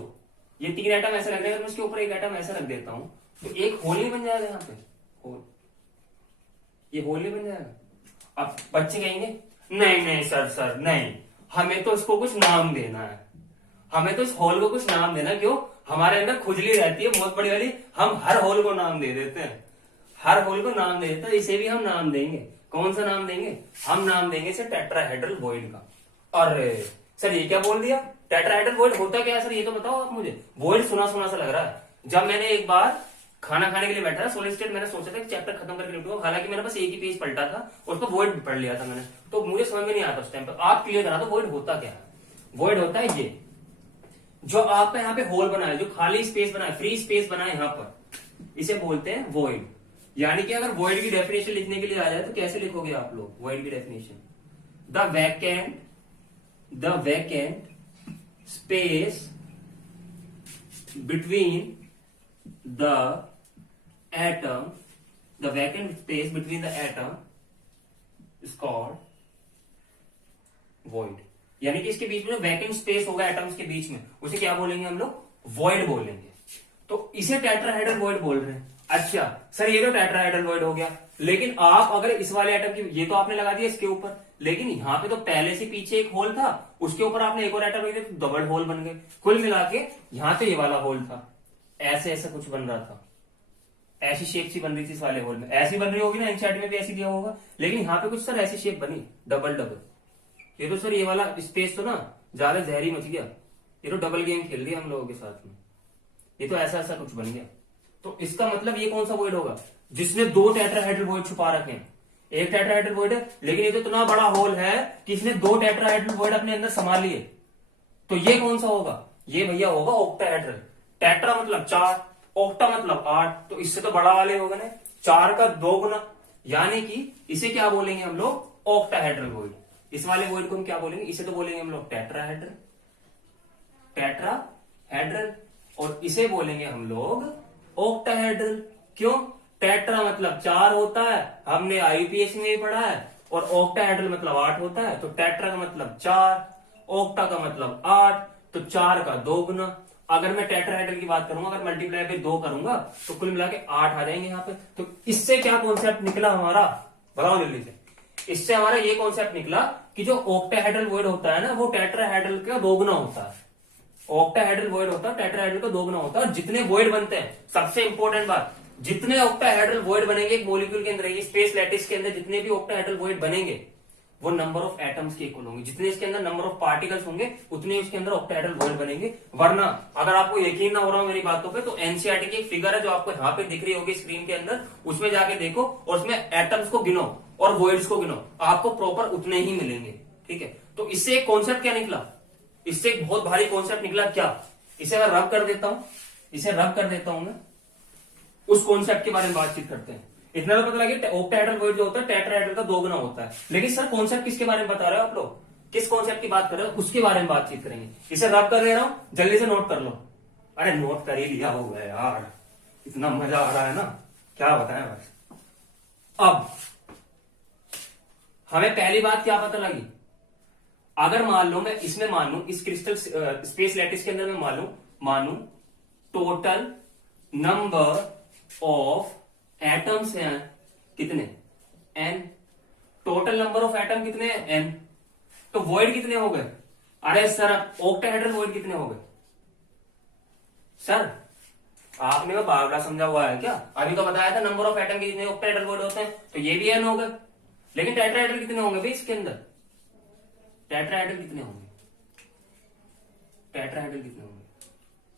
ये 3 एटम ऐसे लग रहे हैं, अगर मैं इसके ऊपर एक एटम ऐसे रख देता हूं तो एक होल नहीं बन जाएगा यहाँ पे? होल, ये होल नहीं बन जाएगा? अब बच्चे कहेंगे नहीं नहीं सर नहीं, हमें तो इसको कुछ नाम देना है, हमें तो इस होल को कुछ नाम देना। क्यों? हमारे अंदर खुजली रहती है बहुत बड़ी वाली, हम हर होल को नाम दे देते हैं, हर होल को नाम दे देते हैं। इसे भी हम नाम देंगे, कौन सा नाम देंगे? हम नाम देंगे इसे टेट्राहेड्रल वॉइड का। अरे सर ये क्या बोल दिया? टेट्राहेड्रल वॉइड होता क्या है सर, ये तो बताओ आप मुझे। वॉइड सुना सुना सा लग रहा है। जब मैंने एक बार खाना खाने के लिए बैठा था सॉलिड स्टेट, मैंने सोचा था कि चैप्टर खत्म करके निपटूंगा, हालांकि मैंने बस एक ही पेज पलटा था, उस पर वॉइड पढ़ लिया था मैंने, तो मुझे समझ में नहीं आता उस टाइम पर। आप क्लियर करा दो वॉइड होता क्या है। वॉइड होता है ये जो आपका यहाँ पे होल बना है, जो खाली स्पेस बना है, फ्री स्पेस बना है यहाँ पर, इसे बोलते हैं वॉइड। यानी कि अगर वॉइड की डेफिनेशन लिखने के लिए आ जाए तो कैसे लिखोगे आप लोग वॉइड की definition? The vacant space between the atom, the vacant space between the atom is called void. यानी कि इसके बीच में जो वैकेंट स्पेस होगा एटम्स के बीच में, उसे क्या बोलेंगे हम लोग? वॉइड बोलेंगे। तो इसे टेट्राहेड्रल वॉइड बोल रहे हैं। अच्छा सर ये तो टेट्राहेड्रल वॉइड हो गया, लेकिन आप अगर इस वाले एटम की, ये तो आपने लगा दिया इसके ऊपर, लेकिन यहां पे तो पहले से पीछे एक होल था, उसके ऊपर आपने एक और एटम लगा दिया तो डबल होल बन गए। कुल मिला के यहां तो ये वाला होल था, ऐसे ऐसा कुछ बन रहा था, ऐसी शेप सी बन रही थी इस वाले होल में, ऐसी बन रही होगी ना, एनसीईआरटी में भी ऐसी दिया होगा, लेकिन यहाँ पे कुछ सर ऐसी शेप बनी डबल डबल। ये तो सर ये वाला स्पेस तो ना ज्यादा जहरी मच गया, ये तो डबल गेम खेल दिया हम लोगों के साथ में, ये तो ऐसा ऐसा कुछ बन गया। तो इसका मतलब ये कौन सा वॉइड होगा? जिसने 2 टेट्राहेड्रल वॉइड छुपा रखे हैं। एक टेट्राहेड्रल वॉइड है, लेकिन ये तो इतना बड़ा होल है कि इसने 2 टेट्राहेड्रल वॉइड अपने अंदर संभाल लिए। तो ये कौन सा होगा? ये भैया होगा ऑक्टाहेड्रल। टेट्रा मतलब 4, ऑक्टा मतलब 8, तो इससे तो बड़ा वाले होगा ना, 4 का 2 गुना, यानी कि इसे क्या बोलेंगे हम लोग? Octahedral void. इस वाले वॉइड को हम क्या बोलेंगे? इसे तो बोलेंगे हम लोग टेट्राहेड्रल, टेट्राहेड्रल, और इसे बोलेंगे हम लोग ऑक्टाहेड्रल। क्यों? टेट्रा मतलब 4 होता है, हमने आईयूपीएससी में भी पढ़ा है, और ऑक्टाहेड्रल मतलब 8 होता है। तो टेट्रा का मतलब 4, ऑक्टा का मतलब 8, तो 4 का 2 गुना। अगर मैं टेट्राहेड्रल की बात करूंगा, अगर मल्टीप्लाई पे 2 करूंगा तो कुल मिला के 8 आ जाएंगे यहाँ पे। तो इससे क्या कॉन्सेप्ट निकला हमारा? बताओ जल्दी से। इससे हमारा ये कॉन्सेप्ट निकला कि जो ऑक्टाहेड्रल वॉइड होता है ना, वो टेट्राहेड्रल का 2 गुना होता है। ऑक्टाहेड्रल वॉइड होता है, टेट्राहेड्रल का 2 गुना होता है। और जितने वॉइड बनते हैं, सबसे इंपॉर्टेंट बात, जितने ऑक्टाहेड्रल वॉइड बनेंगे एक मॉलिक्यूल के अंदर, ये स्पेस लैटिस के अंदर जितने भी ऑक्टाहेड्रल वॉइड बनेंगे वो नंबर ऑफ एटम्स के इक्वल होंगे। जितने इसके अंदर नंबर ऑफ पार्टिकल्स होंगे उतने उसके अंदर ऑक्टाहेड्रल वॉइड बनेंगे। वरना अगर आपको यकीन ना हो रहा हो मेरी बातों पे, तो एनसीईआरटी की एक फिगर है जो आपको यहाँ पे दिख रही होगी स्क्रीन के अंदर, उसमें जाके देखो और उसमें एटम्स को गिनो और वॉइड्स को गिनो, आपको प्रॉपर उतने ही मिलेंगे। ठीक है, तो इससे एक कॉन्सेप्ट क्या निकला? इससे एक बहुत भारी कॉन्सेप्ट निकला। क्या? इसे मैं रब कर देता हूं, इसे रब कर देता हूं मैं, उस कॉन्सेप्ट के बारे में बातचीत करते हैं। इतना तो पता लगे ऑक्टाहेड्रल वॉइड जो होता है टेट्राहेड्रल का 2 गुना होता है। लेकिन सर कॉन्सेप्ट किसके बारे में बता रहे हो आप लोग, किस कॉन्सेप्ट की बात कर रहे हो, उसके बारे में बातचीत करेंगे। इसे रब कर दे रहा हूं, जल्दी से नोट कर लो। अरे नोट कर ही लिया होगा यार, इतना मजा आ रहा है ना, क्या बताएं बस। अब हमें पहली बात क्या पता लगी, अगर मान लो मैं इसमें मान लू, इस क्रिस्टल स्पेस लैटिस के अंदर मैं मानू टोटल नंबर ऑफ एटम्स हैं कितने, n, total number of atom कितने हैं n, तो वॉइड कितने हो गए, अरे सर ऑक्टाहेड्रल वॉइड कितने हो गए। सर आपने वो बावला समझा हुआ है क्या, अभी तो बताया था नंबर ऑफ एटम के कितने ऑक्टाहेड्रल वॉइड होते हैं, तो ये भी n हो गए। लेकिन टेट्राहेड्रल कितने होंगे भाई इसके अंदर, टेट्राहेड्रल कितने होंगे, टेट्राहेड्रल कितने होंगे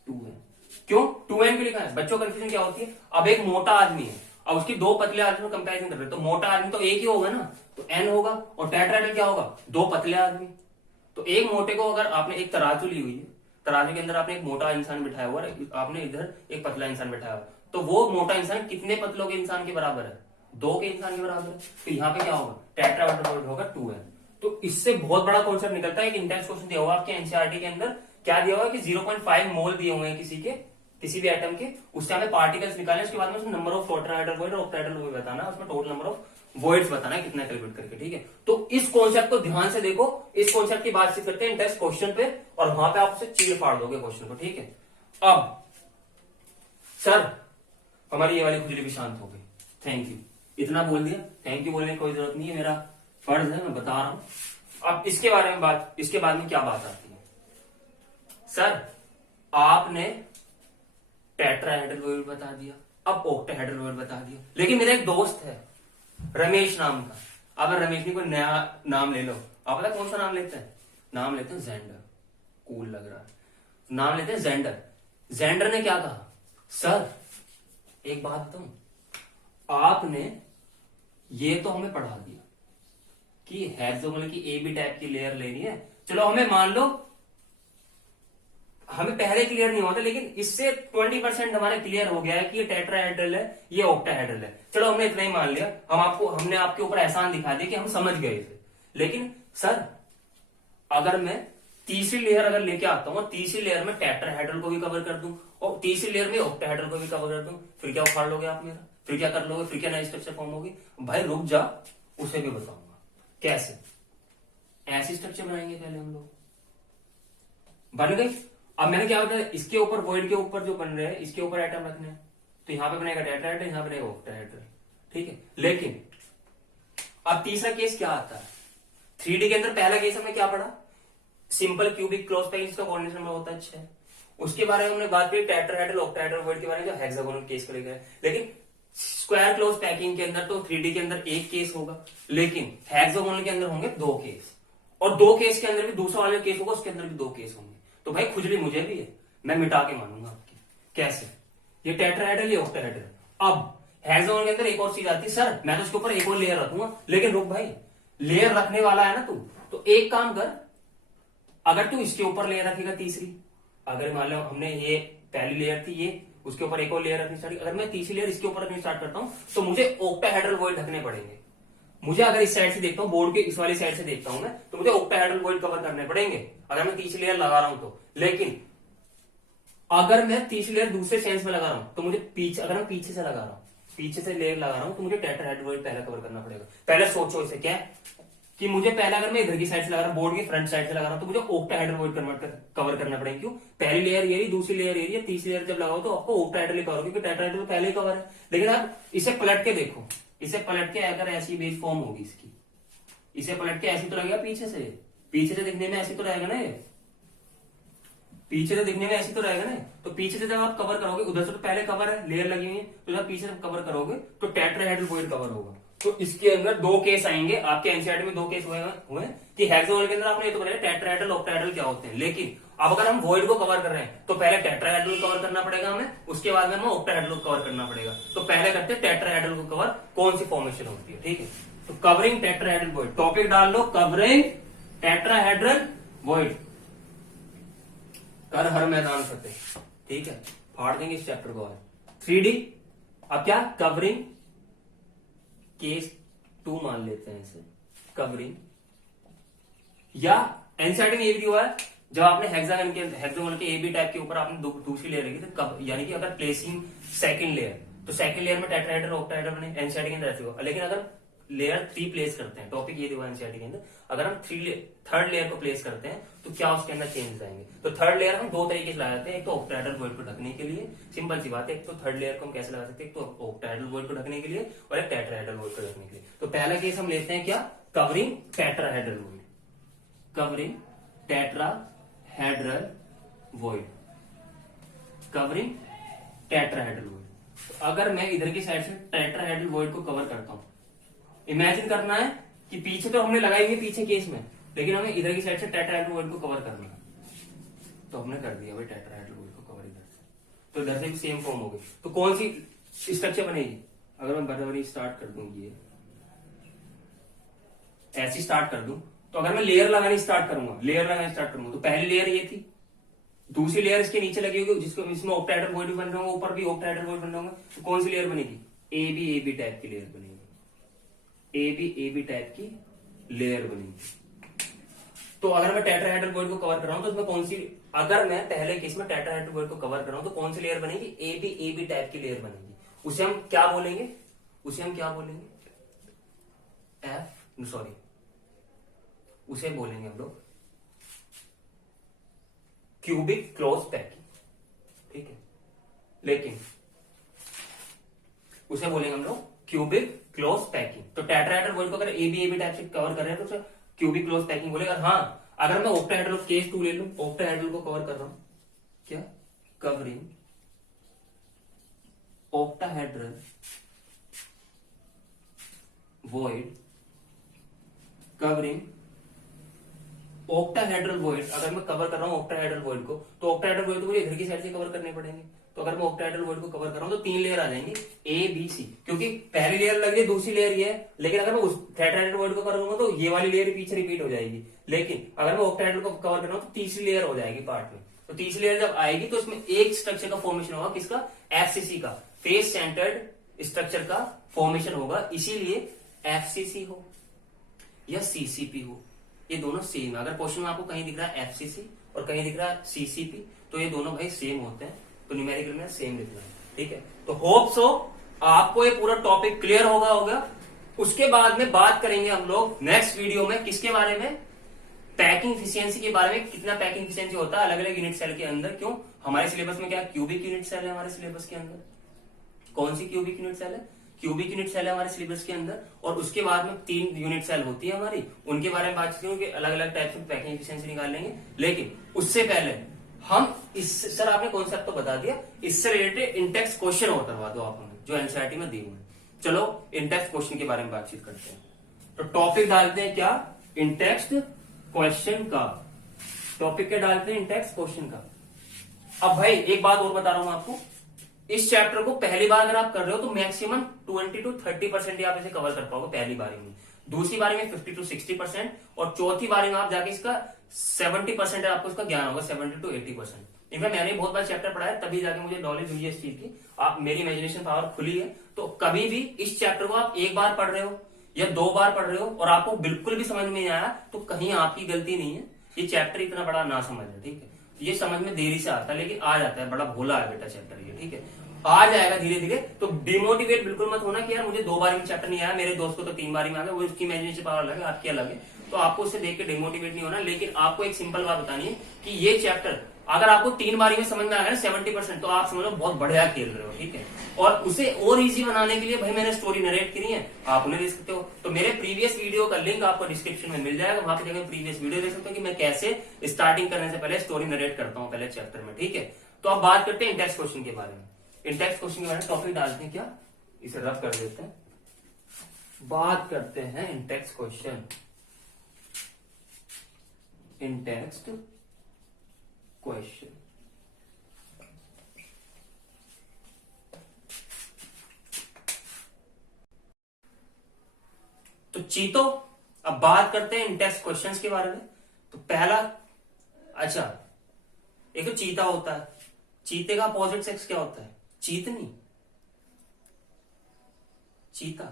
2n। क्यों 2n क्यों लिखा है, बच्चों कंफ्यूजन क्या होती है, अब एक मोटा आदमी है, अब उसकी 2 पतले आदमी में कंपैरिजन कर रहे हैं, तो मोटा आदमी तो एक ही होगा ना, तो n होगा, और टेट्राहेड्रल क्या होगा 2 पतले आदमी। तो एक मोटे को अगर आपने एक तराजू ली हुई है, तराजू के अंदर आपने एक मोटा इंसान बिठाया हुआ है, आपने इधर एक पतला इंसान बिठाया हुआ है, तो वो मोटा इंसान कितने पतलों के इंसान के बराबर है, 2 के इंसान के बराबर है। तो यहाँ पे क्या होगा टेट्राहेड्रल होगा 2n। तो इससे बहुत बड़ा कॉन्सेप्ट निकलता है। एक इंटेंस क्वेश्चन दिया हुआ आपके एनसीईआरटी के अंदर, क्या दिया हुआ है कि 0.5 मोल दिए हुए हैं किसी भी एटम के, उससे हमें पार्टिकल्स निकालने, उसके बाद में उसमें नंबर ऑफ टेट्राहेड्रल वॉइड और ऑक्टाहेड्रल वॉइड बताना है, उसमें टोटल नंबर ऑफ वॉइड्स बताना है कितना कैलकुलेट करके, ठीक है। तो इस कॉन्सेप्ट को ध्यान से देखो, इस कॉन्सेप्ट की बातचीत करते हैं इंटेंस क्वेश्चन पे, और वहां पे आप उसे चीर फाड़ दोगे क्वेश्चन को, ठीक है। अब सर हमारी ये वाली खुजली भी शांत हो गई, थैंक यू, इतना बोल दिया, थैंक यू बोलने की कोई जरूरत नहीं है, मेरा फर्ज है, मैं बता रहा हूं। अब इसके बारे में बात, इसके बाद में क्या बात आती है, सर आपने टेट्राहेड्रल वॉइड बता दिया, अब ऑक्टाहेड्रल वॉइड बता दिया, लेकिन मेरा एक दोस्त है रमेश नाम का, अब रमेश ने कोई नया नाम ले लो, आप पता कौन सा नाम लेते हैं, नाम लेते हैं जेंडर, कूल लग रहा है, नाम लेते हैं जेंडर। जेंडर ने क्या कहा, सर एक बात बताऊं, आपने ये तो हमें पढ़ा दिया कि हेक्सागोनल की ए बी टाइप की लेयर लेनी है, चलो हमें मान लो हमें पहले क्लियर नहीं होता, लेकिन इससे 20% हमारे क्लियर हो गया है कि ये टेट्राहेड्रल है, ये ऑक्टाहेड्रल है, चलो हमने इतना ही मान लिया, हमने आपके ऊपर एहसान दिखा दिया कि हम समझ गए इसे। लेकिन सर अगर मैं तीसरी लेयर अगर लेके आता हूं, तीसरी लेयर में टेट्राहेड्रल को भी कवर कर दूं और तीसरी लेयर में ऑक्टाहेड्रल को भी कवर कर दूं, फिर क्या उखाड़ लोगे आप मेरा, फिर क्या कर लोगे, फिर क्या नई स्ट्रक्चर फॉर्म होगी। भाई रुक जा, उसे भी बताऊंगा कैसे, ऐसी स्ट्रक्चर बनाएंगे पहले हम लोग, बन गई। अब मैंने क्या बताया, इसके ऊपर वॉइड के ऊपर जो बन रहे हैं, इसके ऊपर एटम रखने हैं, तो यहां पे बनेगा टेट्राहेड्रल, यहां बनेगा ऑक्टाहेड्रल, ठीक है। लेकिन अब तीसरा केस क्या आता है, 3D के अंदर पहला केस हमने क्या पढ़ा, सिंपल क्यूबिक क्लोज पैकिंग, जिसका कोऑर्डिनेशन नंबर होता है 6, उसके बारे में हमने बात की टेट्राहेड्रल ऑक्टाहेड्रल वॉइड के बारे में, जो हेक्सागोनल केस को लेकर। लेकिन स्क्वायर क्लोज पैकिंग के अंदर तो 3D के अंदर एक केस होगा, लेकिन हेक्सागोनल के अंदर होंगे 2 केस, और 2 केस के अंदर भी दूसरा वाला केस होगा, उसके अंदर भी 2 केस होंगे। तो भाई खुजली मुझे भी है, मैं मिटा के मानूंगा आपकी, कैसे, ये टेट्राहेड्रल, ये ऑक्टाहेड्रल। अब हेक्सागोनल के अंदर एक और चीज आती है, सर मैं तो उसके ऊपर एक और लेयर रखूंगा, लेकिन रुक भाई, लेयर रखने वाला है ना तू, तो एक काम कर, अगर तू इसके ऊपर लेयर रखेगा तीसरी, अगर मान लो हमने ये पहली लेयर थी ये, उसके ऊपर एक और लेयर रखनी स्टार्ट, अगर मैं तीसरी लेयर इसके ऊपर रखनी स्टार्ट करता हूं, तो मुझे ऑक्टाहेड्रल वॉइड ढकने पड़ेंगे। मुझे अगर इस साइड से देखता हूं, बोर्ड के इस वाली साइड से देखता हूं मैं, तो मुझे ऑक्टाहेड्रल वॉइड कवर करने पड़ेंगे अगर मैं तीसरी लेयर लगा रहा हूं तो। लेकिन अगर मैं तीसरी लेयर दूसरे सेंस में लगा रहा हूं, तो मुझे पीछे, अगर मैं पीछे से लगा रहा हूं, पीछे से लेयर लगा रहा हूं, तो मुझे टेट्राहेड्रल वॉइड पहले कवर करना पड़ेगा। पहले सोचो इसे, क्या कि मुझे पहले अगर मैं इधर की साइड से लगा रहा हूं, बोर्ड की फ्रंट साइड से लगा रहा हूं, तो मुझे ऑक्टाहेड्रल वॉइड कवर करना पड़ेगा। क्यों, पहली लेयर ये, दूसरी लेयर ये, तीसरी लेयर जब लगाओ तो आपको ऑक्टाहेड्रल कवर, क्योंकि टेट्राहेड्रल पहले ही कवर है। लेकिन आप इसे पलट के देखो, इसे पलट के अगर ऐसी बेस फॉर्म होगी इसकी, इसे पलट के ऐसी तो लगेगा पीछे से दिखने में ऐसी तो रहेगा ना, ये पीछे से दिखने में ऐसी तो रहेगा ना। तो पीछे से जब आप कवर करोगे, उधर से तो पहले कवर है, लेयर लगी हुई है, तो जब पीछे से कवर करोगे तो टेट्राहेड्रल वॉइड कवर होगा। तो इसके अंदर 2 केस आएंगे, आपके एनसीईआरटी में 2 केस हुए कि हेक्सागोनल के अंदर आपने ये तो बताया टेट्राहेड्रल ऑक्टाहेड्रल क्या होते हैं, लेकिन अब अगर हम वॉइड को कवर कर रहे हैं तो पहले टेट्राहेड्रल कवर करना पड़ेगा हमें, उसके बाद में हमें ऑक्टाहेड्रल को कवर करना पड़ेगा। तो पहले करते हैं टेट्राहेड्रल को कवर, कौन सी फॉर्मेशन होती है, ठीक है। तो कवरिंग टेट्राहेड्रल वॉइड, टॉपिक डाल लो कवरिंग टेट्राहेड्रल वॉइड, कर हर मैदान फतेह, ठीक है, फाड़ देंगे इस चैप्टर को। 3D अब क्या, कवरिंग केस 2 मान लेते हैं इसे, कवरिंग, या एनसीईआरटी में ये भी हुआ है जब आपने हेक्सागोनल के ए बी टाइप के ऊपर आपने दूसरी लेयर रखी तो कब, यानी कि अगर प्लेसिंग सेकंड लेयर, तो सेकंड लेयर में टेट्राहेड्रल ऑक्टाहेड्रल बने, एनसीईआरटी के अंदर ऐसे हुआ। लेकिन अगर लेयर 3 प्लेस करते हैं, टॉपिक ये हुआ एनसीईआरटी के अंदर, अगर हम थर्ड लेयर को प्लेस करते हैं तो क्या उसके अंदर चेंजेस आएंगे। तो थर्ड लेयर हम दो तरीके से लगा सकते हैं, एक तो ऑक्टाहेड्रल वॉइड को ढकने के लिए, सिंपल सी बात है, एक तो थर्ड लेयर को हम कैसे लगा सकते हैं, एक तो ऑक्टाहेड्रल वॉइड को ढकने के लिए और एक टेट्राहेड्रल वॉइड को ढकने के लिए। तो पहला केस हम लेते हैं क्या, covering tetrahedral void, covering tetrahedral void, covering tetrahedral void. तो अगर मैं इधर की साइड से टेट्राहेड्रल वॉइड को कवर करता हूं, इमेजिन करना है कि पीछे तो हमने लगाई हुई पीछे केस में, लेकिन हमें इधर की साइड से टेट्राहेड्रल वॉइड को कवर करना है, तो हमने कर दिया भाई टेट्राहेड्रल वॉइड को कवर इधर से, तो इधर से भी सेम फॉर्म हो गई। तो कौन सी स्ट्रक्चर बनेगी, अगर मैं बराबरी स्टार्ट कर दूं, ये ऐसी स्टार्ट कर दूं, तो अगर मैं लेयर लगानी स्टार्ट करूंगा, तो पहली लेयर ये थी, दूसरी लेयर इसके नीचे लगी होगी जिसको इसमें ऑक्टाहेड्रल वॉइड बन रहे होंगे, ऊपर भी ऑक्टाहेड्रल वॉइड बन रहे होंगे, तो कौन सी लेयर बनेगी, ए बी टाइप की लेयर बनेगी, ए बी टाइप की लेयर बनेगी। तो अगर मैं टेट्राहेड्रल वॉइड को कवर कर रहा हूं तो उसमें कौन सी, अगर मैं पहले केस में टेट्राहेड्रल वॉइड को कवर कर रहा हूं तो कौन सी लेयर बनेगी, ए बी टाइप की लेयर बनेगी। उसे हम क्या बोलेंगे, उसे बोलेंगे हम लोग क्यूबिक क्लोज पैकिंग, ठीक है, लेकिन उसे बोलेंगे हम लोग क्यूबिक क्लोज पैकिंग। तो टेट्राहेड्रल वॉइड को अगर ए बी टाइप से कवर कर रहे हैं तो उसे क्यूबिक क्लोज पैकिंग बोलेगा। हाँ, अगर मैं ऑक्टाहेड्रल केस 2 ले लूं, ऑक्टाहेड्रल को कवर कर रहा हूं, क्या, covering octahedral void, covering octahedral void, अगर मैं कवर कर रहा हूं ऑक्टाहेड्रल वॉइड को, तो ऑक्टाहेड्रल वॉइड को मुझे इधर की साइड से कवर करने पड़ेंगे। तो अगर मैं ऑक्टाहेड्रल वॉइड को कवर कर रहा हूं तो 3 लेयर आ जाएंगी, ए बी सी, क्योंकि पहली लेयर लग रही है, दूसरी लेयर ये है। लेकिन अगर मैं उस टेट्राहेड्रल वॉइड को करूंगा तो ये वाली लेयर पीछे रिपीट हो जाएगी। लेकिन अगर मैं ऑक्टाहेड्रल को कवर कर रहा हूं तो तीसरी लेयर हो जाएगी पार्ट में। तो तीसरी लेयर जब आएगी तो उसमें एक स्ट्रक्चर का फॉर्मेशन होगा, किसका, एफसीसी का, फेस सेंटर्ड स्ट्रक्चर का फॉर्मेशन होगा। इसीलिए एफसीसी हो या सीसीपी हो, ये दोनों सेम है। अगर क्वेश्चन में आपको कहीं दिख रहा है एफसीसी और कहीं दिख रहा है सीसीपी, तो ये दोनों भाई सेम होते हैं, तो न्यूमेरिकल में सेम लिखना है, ठीक है। तो होप सो आपको ये पूरा टॉपिक क्लियर होगा। उसके बाद में बात करेंगे हम लोग नेक्स्ट वीडियो में किसके बारे में, पैकिंग इफिशियंसी के बारे में, कितना पैकिंग इफिशियंसी होता है अलग अलग यूनिट सेल के अंदर। क्यों, हमारे सिलेबस में क्या क्यूबिक यूनिट सेल है, हमारे सिलेबस के अंदर कौन सी क्यूबिक यूनिट सेल है, क्यूबिक यूनिट सेल है हमारे सिलेबस के अंदर। और उसके बाद में 3 यूनिट सेल होती है हमारी, उनके बारे में बात करेंगे, अलग अलग टाइप से पैकिंग एफिशिएंसी निकाल लेंगे। लेकिन उससे पहले हम सर आपने कॉन्सेप्ट तो बता दिया, इससे रिलेटेड इंटेक्स क्वेश्चन और करवा दो आप हमें, जो एनसीईआरटी में दिए हुए हैं। चलो इंटेक्स क्वेश्चन के बारे में बातचीत करते हैं। तो टॉपिक डालते हैं क्या, इंटेक्स क्वेश्चन का, टॉपिक क्या डालते हैं, इंटेक्स क्वेश्चन का। अब भाई एक बात और बता रहा हूं आपको, इस चैप्टर को पहली बार अगर आप कर रहे हो तो मैक्सिमम 20 to 30% आप इसे कवर कर पाओगे पहली बारी में, दूसरी बारी में 50 to 60%, और चौथी बारी में आप जाके इसका 70% आपको इसका ज्ञान होगा, 70 to 80%। इनफैक्ट मैंने बहुत बार चैप्टर पढ़ा है, तभी जाके मुझे नॉलेज हुई है इस चीज की। आप, मेरी इमेजिनेशन पावर खुली है, तो कभी भी इस चैप्टर को आप एक बार पढ़ रहे हो या 2 बार पढ़ रहे हो और आपको बिल्कुल भी समझ में नहीं आया, तो कहीं आपकी गलती नहीं है। ये चैप्टर इतना बड़ा ना समझ है, ठीक है, ये समझ में देरी से आता है, लेकिन आ जाता है, बड़ा भोला है बेटा चैप्टर ये, ठीक है, आ जाएगा धीरे धीरे। तो डिमोटिवेट बिल्कुल मत होना कि यार मुझे 2 बारी में चैप्टर नहीं आया, मेरे दोस्त को तो 3 बारी में आ गया, वो उसकी इमेजिनेशन पावर अलग है, आपकी अलग है, तो आपको उससे देख के डिमोटिवेट नहीं होना। लेकिन आपको एक सिंपल बात बतानी है कि ये चैप्टर अगर आपको 3 बारी में समझ में आ गया 70%, तो आप समझ लो बहुत बढ़िया खेल रहे हो, ठीक है। और उसे और इजी बनाने के लिए भाई मैंने स्टोरी नरेट करी है, आप उन्हें देख सकते हो। तो मेरे प्रीवियस वीडियो का लिंक आपको डिस्क्रिप्शन में मिल जाएगा, वहां पे जाकर प्रीवियस वीडियो देख सकते हो कि मैं कैसे स्टार्टिंग करने से पहले स्टोरी नरेट करता हूँ पहले चैप्टर में, ठीक है। तो अब बात करते हैं इंटेक्स क्वेश्चन के बारे में। इंटेक्स क्वेश्चन के बारे में टॉपिक डालते हैं क्या, इसे रफ कर देते हैं, बात करते हैं इंटेक्स क्वेश्चन, इंटेक्स्ट क्वेश्चन। तो चीतो, अब बात करते हैं इंटेक्स्ट क्वेश्चंस के बारे में। तो पहला, अच्छा, एक तो चीता होता है, चीते का अपोजिट सेक्स क्या होता है, चीतनी, चीता,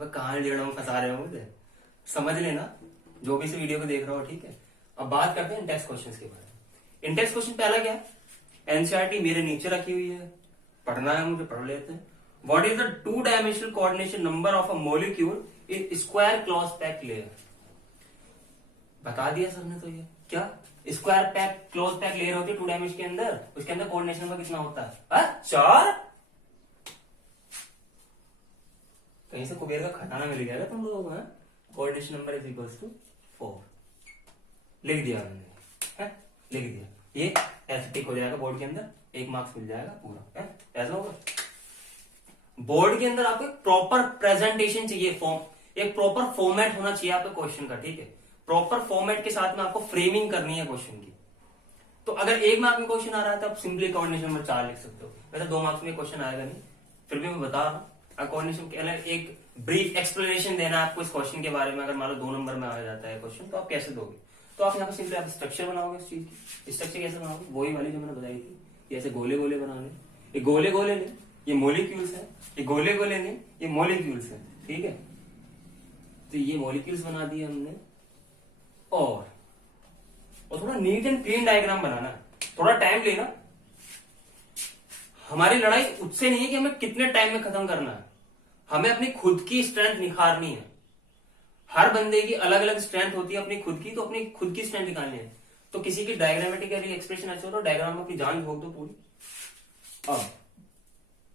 अब कहाँ लेना हूँ, फंसा रहे हो मुझे, समझ लेना जो भी इस वीडियो को देख रहा हो, ठीक है। अब बात करते हैं इंडेक्स क्वेश्चंस के बारे में। इंडेक्स क्वेश्चन पहला क्या है, एनसीईआरटी मेरे नीचे रखी हुई है, पढ़ना है मुझे, पढ़ लेते हैं। What is the 2 dimensional coordination number of a molecule in square close pack layer. बता दिया सर ने, तो ये क्या square pack close pack layer होती है 2 डायमेंशन के अंदर, उसके अंदर कोऑर्डिनेशन नंबर कितना होता है, 4। कहीं से कुबेर का खजाना मिल गया तुम लोगों को। Coordination number is equals to 4, लिख दिया मैंने, लिख दिया। ये ऐसे टिक हो जाएगा बोर्ड के अंदर, 1 मार्क्स मिल जाएगा पूरा, ऐसा होगा। बोर्ड के अंदर आपको प्रॉपर प्रेजेंटेशन चाहिए, फॉर्म एक प्रॉपर फॉर्मेट होना चाहिए आपके क्वेश्चन का, ठीक है। प्रॉपर फॉर्मेट के साथ में आपको फ्रेमिंग करनी है क्वेश्चन की। तो अगर 1 मार्क में क्वेश्चन आ रहा है तो आप सिंपली कोऑर्डिनेशन नंबर 4 लिख सकते हो। वैसे 2 मार्क्स में क्वेश्चन आएगा नहीं, फिर भी मैं बता रहा हूँ। कोऑर्डिनेशन के अलग एक ब्रीफ एक्सप्लेनेशन देना है आपको इस क्वेश्चन के बारे में। अगर मान लो 2 नंबर में आ जाता है क्वेश्चन, तो आप कैसे दोगे, तो आप यहाँ पर सिंपली आप स्ट्रक्चर बनाओगे इस चीज की। स्ट्रक्चर कैसे बनाओगे, वही वाली जो मैंने बताई थी, ऐसे गोले गोले बनाने। ये गोले गोले नहीं, ये मॉलिक्यूल्स है, ये गोले गोले नहीं, ये मॉलिक्यूल्स है, ठीक है। तो ये मॉलिक्यूल्स बना दिए हमने, और थोड़ा नीट एंड क्लीन डायग्राम बनाना है, थोड़ा टाइम लेना। हमारी लड़ाई उससे नहीं है कि हमें कितने टाइम में खत्म करना है, हमें अपनी खुद की स्ट्रेंथ निखारनी है। हर बंदे की अलग अलग स्ट्रेंथ होती है अपनी खुद की, तो अपनी खुद की स्ट्रेंथ निकालनी है। तो किसी की डायग्रामेटिकली एक्सप्रेशन अच्छा हो तो डायग्राम में अपनी जान झोंक दो पूरी। अब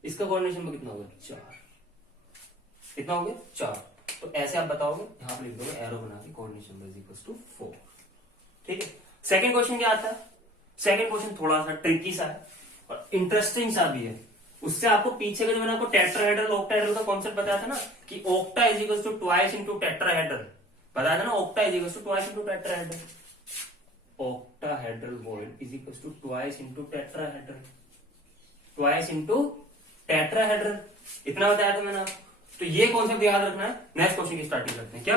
इसका कोऑर्डिनेशन में कितना होगा, 4। कितना हो गया, 4। तो ऐसे आप बताओगे, यहां पर लिख दोगे एरो बना के कोऑर्डिनेशन नंबर इक्वल्स टू 4, ठीक है। सेकंड क्वेश्चन क्या आता है, सेकंड क्वेश्चन थोड़ा सा ट्रिकी सा है और इंटरेस्टिंग सा भी है। उससे आपको पीछे का जो मैंने आपको टेट्राहेड्रल ऑक्टाहेड्रल का कॉन्सेप्ट बताया था ना, कि octa is equals to twice into tetrahedral, बताया था ना, octa is equals to twice into tetrahedral. Octahedral void is equals to twice into tetrahedral, twice into tetrahedral, इतना बताया था मैंने। तो ये कॉन्सेप्ट याद रखना है। नेक्स्ट क्वेश्चन की स्टार्टिंग करते हैं। क्या,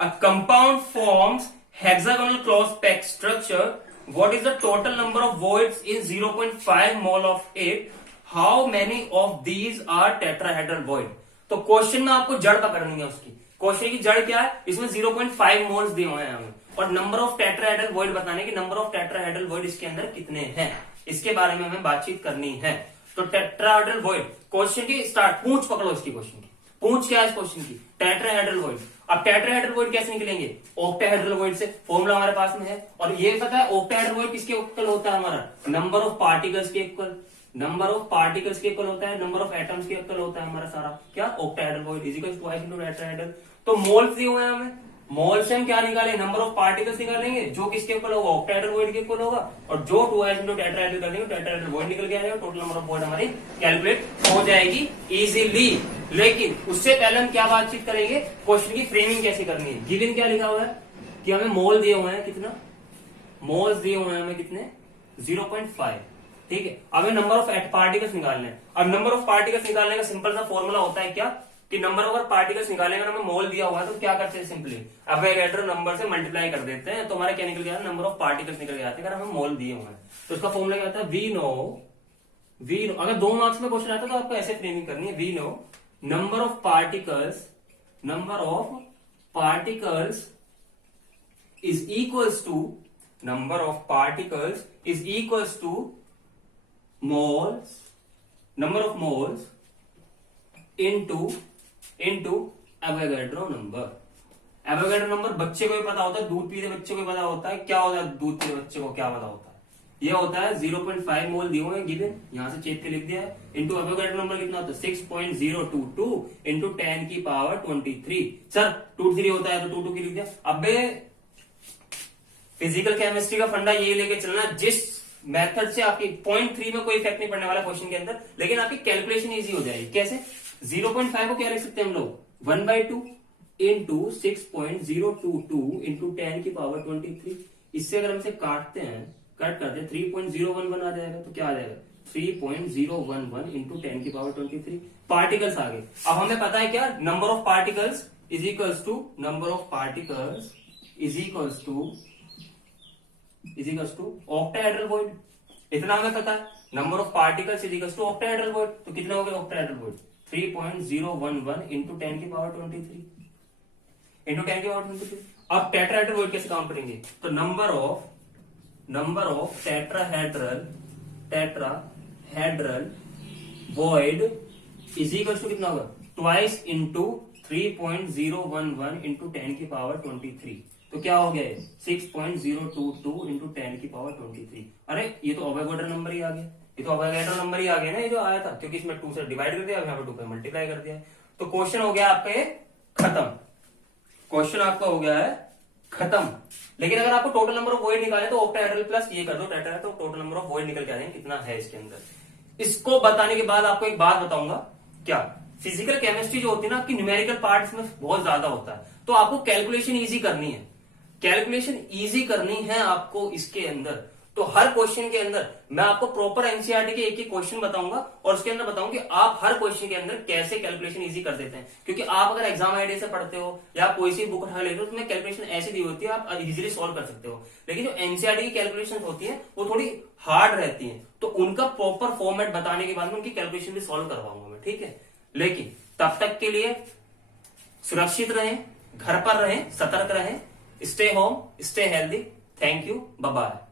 a compound forms hexagonal close pack structure, what is the total number of voids in 0.5 mole of it, how many of these are tetrahedral void. तो क्वेश्चन में आपको जड़ पकड़नी है उसकी। क्वेश्चन की जड़ क्या है, इसमें 0.5 मोल्स दिए हुए हैं हमें, और नंबर ऑफ टेट्राहेड्रल वॉइड बताने की, नंबर ऑफ टेट्राहेड्रल वॉइड इसके अंदर कितने हैं, इसके बारे में हमें बातचीत करनी है। तो टेट्राहेड्रल वॉइड, क्वेश्चन की स्टार्ट, पूंछ पकड़ो इसकी, क्वेश्चन की पूंछ क्या है इस क्वेश्चन की, टेट्राहेड्रल वॉइड। अब टेट्राहेड्रल वॉइड कैसे निकलेंगे, ऑक्टाहेड्रल वॉइड से, फॉर्मूला हमारे पास में है। और ये पता है ऑक्टाहेड्रल वॉइड किसके इक्वल होता है, हमारा नंबर ऑफ पार्टिकल्स के इक्वल, नंबर ऑफ पार्टिकल्स के इक्वल होता है, नंबर ऑफ एटम्स के इक्वल होता है हमारा सारा, क्या, octahedral void is equal to twice into tetrahedral. तो मोल्स दिए हुए हैं हमें, मोल से हम क्या निकालेंगे, नंबर ऑफ पार्टिकल्स निकालेंगे, जो किसके इक्वल होगा, ऑक्टाहेड्रल वॉइड के इक्वल होगा, और जो 2s इनटू टेट्राहेड्रल कर देंगे, टेट्राहेड्रल वॉइड निकल के आएगा, टोटल नंबर ऑफ वॉइड हमारी कैलकुलेट हो जाएगी इजीली। लेकिन उससे पहले हम क्या बातचीत करेंगे, क्वेश्चन की फ्रेमिंग कैसे करनी है। गिवन क्या लिखा हुआ है कि हमें मोल दिए हुए हैं, कितना मोल्स दिए हुए हैं हमें, कितने, 0.5, ठीक है। अब हमें नंबर ऑफ पार्टिकल्स निकालने हैं। अब नंबर ऑफ पार्टिकल्स निकालने का सिंपल सा फॉर्मूला होता है क्या, कि नंबर ऑफ पार्टिकल्स निकालने का, हमें मोल दिया हुआ है तो क्या करते हैं, सिंपली अवोगाड्रो नंबर से मल्टीप्लाई कर देते हैं, तो हमारा क्या निकल गया, नंबर ऑफ पार्टिकल्स निकल के आते हैं, अगर हमें मोल दिए हुए हैं। तो उसका फॉर्मूला क्या होता है, वी नो, अगर 2 मार्क्स में क्वेश्चन आता है तो आपको ऐसे फ्रेमिंग करनी है, we know number of particles is equals to, number of particles is equals to moles, number of moles into Avogadro number. Avogadro number बच्चे को भी पता होता है, दूध पीते बच्चे को भी पता होता है, क्या होता है दूध पीते बच्चे को क्या पता होता है, ये होता है 0.5 मोल दिए हुए हैं गिवन, यहां से चेक के लिख दिया है, इंटू एवोगाड्रो नंबर कितना होता है 6.022 इंटू 10 की पावर 23। सर 23 होता है तो 22 की लिख दिया। अबे फिजिकल केमिस्ट्री का फंडा ये लेके चलना, जिस मेथड से आपकी 0.3 में कोई इफेक्ट नहीं पड़ने वाला क्वेश्चन के अंदर, लेकिन आपकी कैलकुलेशन इजी हो जाएगी। कैसे, 0.5 को क्या लिख सकते हैं हम लोग, 1/2 इंटू 6.022 इंटू 10 की पावर 23। इससे अगर हमसे काटते हैं, कट करते हैं 3.011 आ जाएगा, तो क्या आ जाएगा 3.011 इंटू 10 की पावर 23। पार्टिकल्स आ गए। अब हमें पता है क्या, number of particles is equals to, number of particles is equals to octahedral void, इतना हमें पता है, number of particles is equals to octahedral void. तो कितना हो गया ऑक्टाहेड्रल वॉइड, 3.011 इंटू 10 की पावर 23 इंटू 10 की पावर 23। अब टेट्राहेड्रल वॉइड कैसे काउंट करेंगे? तो number of tetrahedral void is equal to कितना होगा? ट्वाइस इंटू 3.011 इंटू 10 की पावर 23। तो क्या हो गया? 6.022 इंटू 10 की पावर 23। अरे ये तो अवोगाड्रो नंबर ही आ गया, ये तो अवोगाड्रो नंबर ही आ गया ना, ये जो आया था, क्योंकि इसमें 2 से डिवाइड कर दिया, यहाँ पे 2 पे मल्टीप्लाई कर दिया। तो क्वेश्चन हो गया आपका ये खत्म, क्वेश्चन आपका हो गया है खत्म। लेकिन अगर आपको टोटल नंबर ऑफ वॉइड निकाले तो ऑक्टाहेड्रल प्लस ये कर दो टेट्राहेड्रल, तो टोटल नंबर ऑफ वॉइड निकल के आ जाएंगे कितना है इसके अंदर। इसको बताने के बाद आपको एक बात बताऊंगा, क्या फिजिकल केमिस्ट्री जो होती है ना आपकी, न्यूमेरिकल पार्ट में बहुत ज्यादा होता है, तो आपको कैलकुलेशन इजी करनी है, कैलकुलेशन इजी करनी है आपको इसके अंदर। तो हर क्वेश्चन के अंदर मैं आपको प्रॉपर एनसीईआरटी के एक एक क्वेश्चन बताऊंगा और उसके अंदर बताऊंगा कि आप हर क्वेश्चन के अंदर कैसे कैलकुलेशन इजी कर देते हैं। क्योंकि आप अगर एग्जाम आइडिया से पढ़ते हो या कोई सी बुक उठा लेते हो, तो उसमें कैलकुलेशन ऐसी दी होती है, आप इजीली सॉल्व कर सकते हो। लेकिन जो एनसीईआरटी की कैलकुलेशन होती है वो थोड़ी हार्ड रहती है, तो उनका प्रॉपर फॉर्मेट बताने के बाद में उनकी कैलकुलेशन भी सॉल्व करवाऊंगा मैं, ठीक है। लेकिन तब तक के लिए सुरक्षित रहें, घर पर रहें, सतर्क रहें, stay home, stay healthy. Thank you, bye bye.